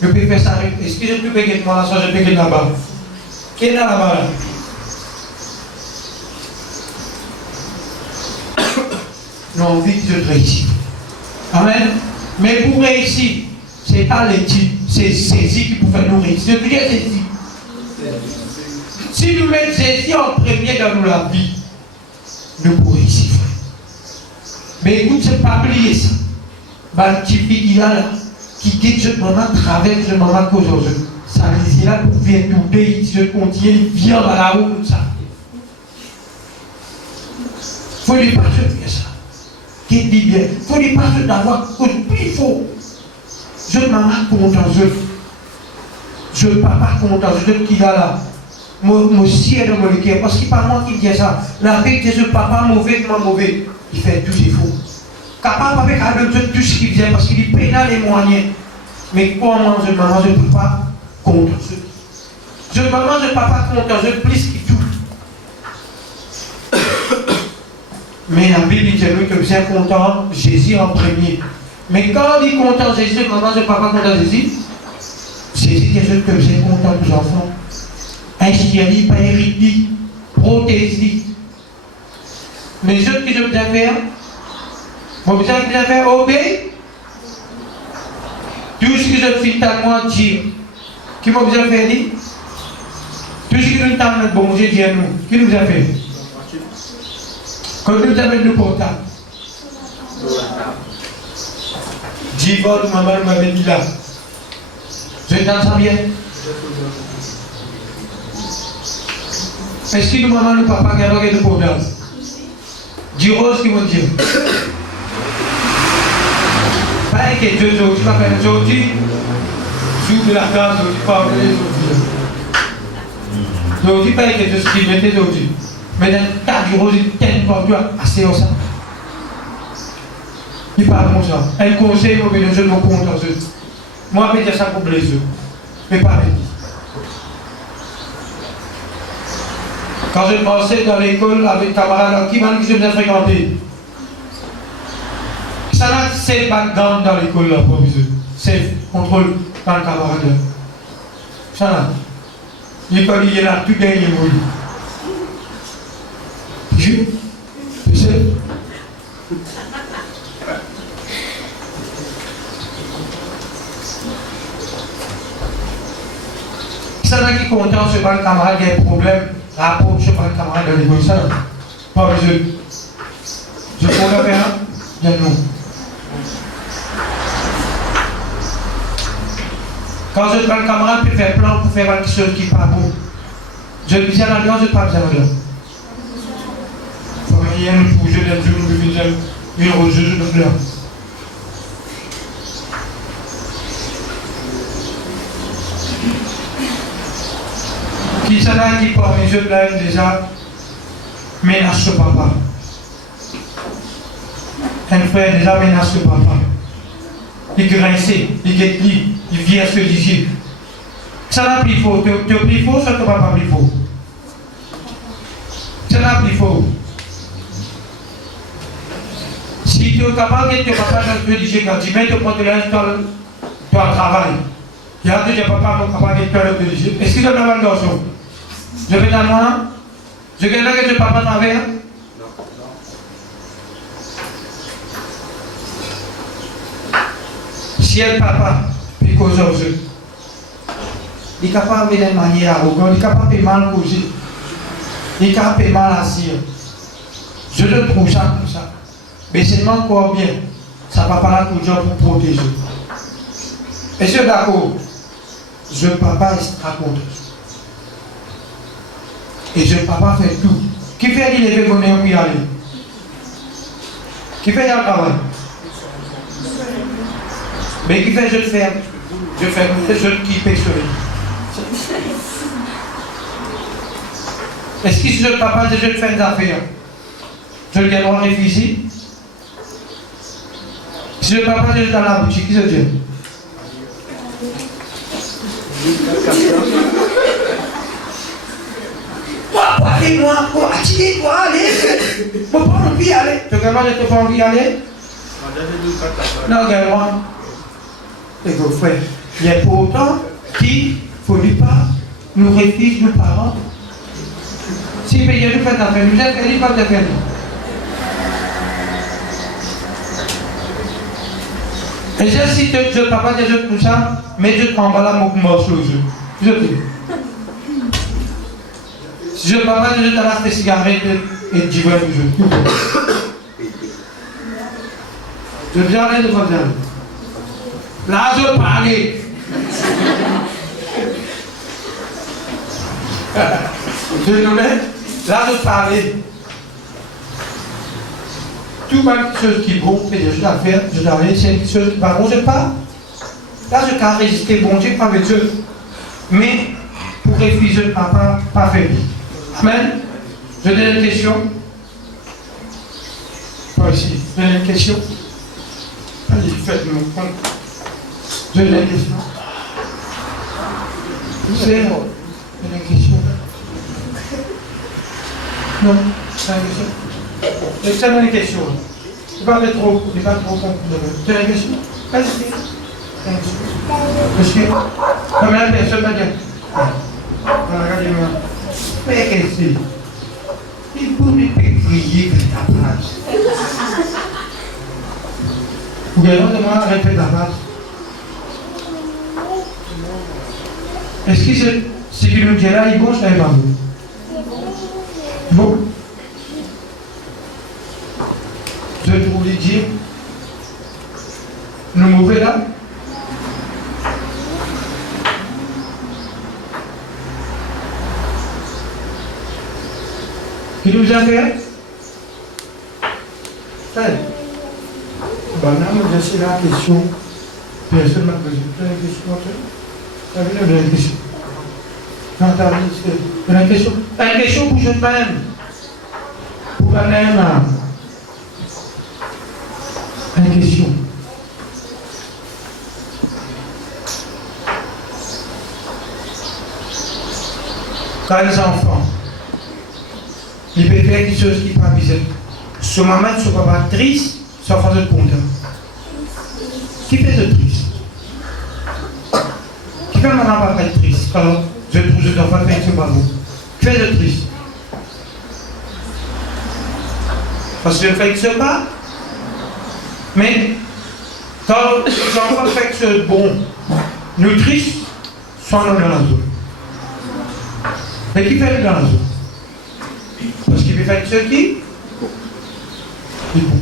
Le peut faire ça avec. Est-ce que je peux payer moi là, ça je paye là-bas? Qui est là-bas là? Non, vite de réussir. Amen. Mais pour réussir, ce n'est pas l'étude, c'est Jésus qui peut faire nous réussir. C'est Jésus. Si nous mettons Jésus en premier dans la vie, nous pourrons réussir. Mais écoute, ce n'est pas oublier ça. Le petit fille qui a là, qui guide ce moment, traverse ce moment qu'aujourd'hui. Ça dit là pour venir tout pays, si je continue, il vient dans la route, ça. Il faut lui parler de ça. Qui dit bien, il faut lui parler d'avoir plus faux. Je maman content, je papa content, je qui a là. Mon ciel de mon cœur, parce qu'il n'est pas moi qui dit ça. La vérité, ce papa mauvais, moi mauvais, il fait tout ce faux. Capable avec tout ce qu'il faisait, parce qu'il est pénal les moyens. Mais comment je maman, je ne peux pas contre je maman, je papa contre je plus qu'il tout. Mais la Bible dit que vous êtes content Jésus en premier. Mais quand on dit content Jésus, maman, je papa content Jésus, Jésus dit que vous êtes content tous les enfants. Instruis, pas hérité, protégé. Mais ce que je vous ai fait, vous avez fait obéir. Tout ce que je fais à moi dire, qui m'a besoin de faire dire? Tout ce que nous avons fait, bon Dieu dit à nous, qui nous a fait? Quand nous avons le portable, divorce, maman m'avait dit là. Je t'entends bien? Est-ce que nous, maman, nous, papa, regardons le portable? Dis-moi ce qu'ils vont dire. Pas que Dieu aujourd'hui, pas que aujourd'hui, j'ouvre la case, aujourd'hui, pas aujourd'hui. Aujourd'hui, pas que Dieu ce qu'il mettait aujourd'hui. Mais dans le tas du rose, il tient pour Dieu assez au ça. Il parle comme ça. Elle conseille aux bénéficiaires de mon compte en eux. Moi, je vais dire ça pour blesser. Mais pas avec. Quand je pensais dans l'école avec camarades, qui m'a dit que je venais fréquenter? Ça là, c'est background dans l'école là, pour vous. C'est contrôle dans le camarade là. Ça là. L'école, il est là, tout gagné, oui. Tu sais? Ça là qui est content, c'est pas le camarade qui a un problème. Rapport, je ne sais pas le camarade de l'école, ça là. Pas besoin. Je pourrais faire un, bien non. Quand je prends le camarade pour faire plan, pour faire quelque chose qui n'est pas bon, je le disais à la je ne pas besoin de là. Il faut rien pour je l'ai dit, une rose, je le là. Qui ça là qui parmi les jeux là déjà menace le papa. Un frère déjà menace le papa. Il grince, il guette, il vient se dire. Ça n'a plus faux. Tu as plus faux, ça ne va pas plus faux. Ça n'a plus faux. Si tu es capable de te papa dans le dire quand tu mets ton porte là, tu as un travail. Il y a déjà papa capable de te dire. Est-ce que tu as un garçon? Je vais dans moi. Je vais là que tu papa travaille. Si elle papa, puis cause aux yeux. Il est capable de manière arrogante, il est capable de mal causer. Il est capable de mal assis. Je le trouve ça comme ça. Mais c'est encore bien. Ça ne va pas là pour Dieu pour protéger. Est-ce que d'accord? Je papa sera contre. Et je papa fait tout. Qui fait qu'il lever mon pour y aller? Qui fait le travail? Mais qui fait je le fais? Je fais je qui paye sur lui. Est-ce que si je papa, je le fais des affaires? Je le gagne en ici? Si je papa, je le dans la boutique, qui se dit? Papa, moi, attirez-toi, allez. Faut pas envie d'aller. Tu regardes, tu n'as pas envie d'aller? Non, regarde-moi. Et vos frères, il y a pour autant qu'il ne faut pas nous réfléchir, nos parents. Si il y a nous fait affaire, nous êtes fait, pas de faire. Et si je papa des autres comme ça, mais je prends pas la morceau aux yeux. Je dis. Si je papa des autres à la cigarette et du vin du jeu. Je viens aller de votre âme. Là, je parle. Je nommais, là, je parlais. Tout ma chose qui est bon, c'est je dois faire, je dois aller, c'est une chose qui va bon, je pars. Là, je peux résister, bon Dieu, pas avec Dieu. Mais, pour réfugier le papa, pas fait. Amen. Je donne une question. Pas ici. Je donne une question. Allez, faites-moi compte. Je donne une question. C'est une question. Non, c'est une question. C'est une question. Je ne vais pas trop compliqué. C'est une question. Vas-y. Monsieur, comme la personne m'a dit. Regardez-moi. Mais qu'est-ce que c'est? Il faut me prier que ta place. Vous regardez-moi, répète la phrase. Est-ce que ce qu'il nous dit là, il est bon, je ne savais pas. Bon. Je voulais dire, nous mauvais là. Qui nous a fait? Ben là, je sais la question. Personne m'a posé une question. Tu as vu une question? Non, tu as vu une question. Une question pour je-même. Pour un même. Une question. Quand les enfants, ils peuvent faire quelque chose qui n'est pas bizarre. Ce maman ne soit pas triste, soit pas de content. Qui fait de triste? Qui fait maman pas être triste? Alors, je trouve que je dois pas faire ce ballon. Qui fait de triste? Parce que je fais ce pas. Mais quand les enfants font ce bon, nous tristes, soit dans la zone. Mais qui fait dans la zone? Parce qu'il peut faire ce qui est bon.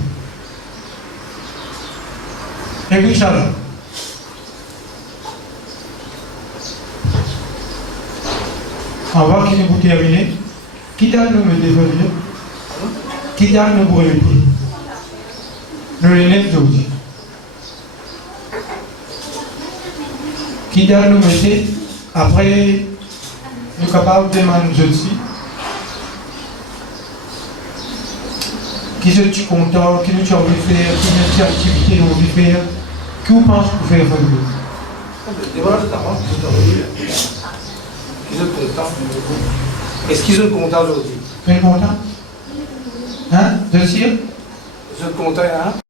Et puis ça va. On va qui nous terminer. Qui t'a nous me définir? Qui t'a nous pour éviter? Nous les nets d'aujourd'hui. Qui t'a nous mettre après nous capables de demander aussi. Qui sont content, qui nous ont envie de faire, qui nous ont activité nous envie de faire, qui vous pense pour faire votre vie? Est-ce qu'ils sont contents aujourd'hui? Ils sont contents? Hein? De sûr? Ils sont contents, hein?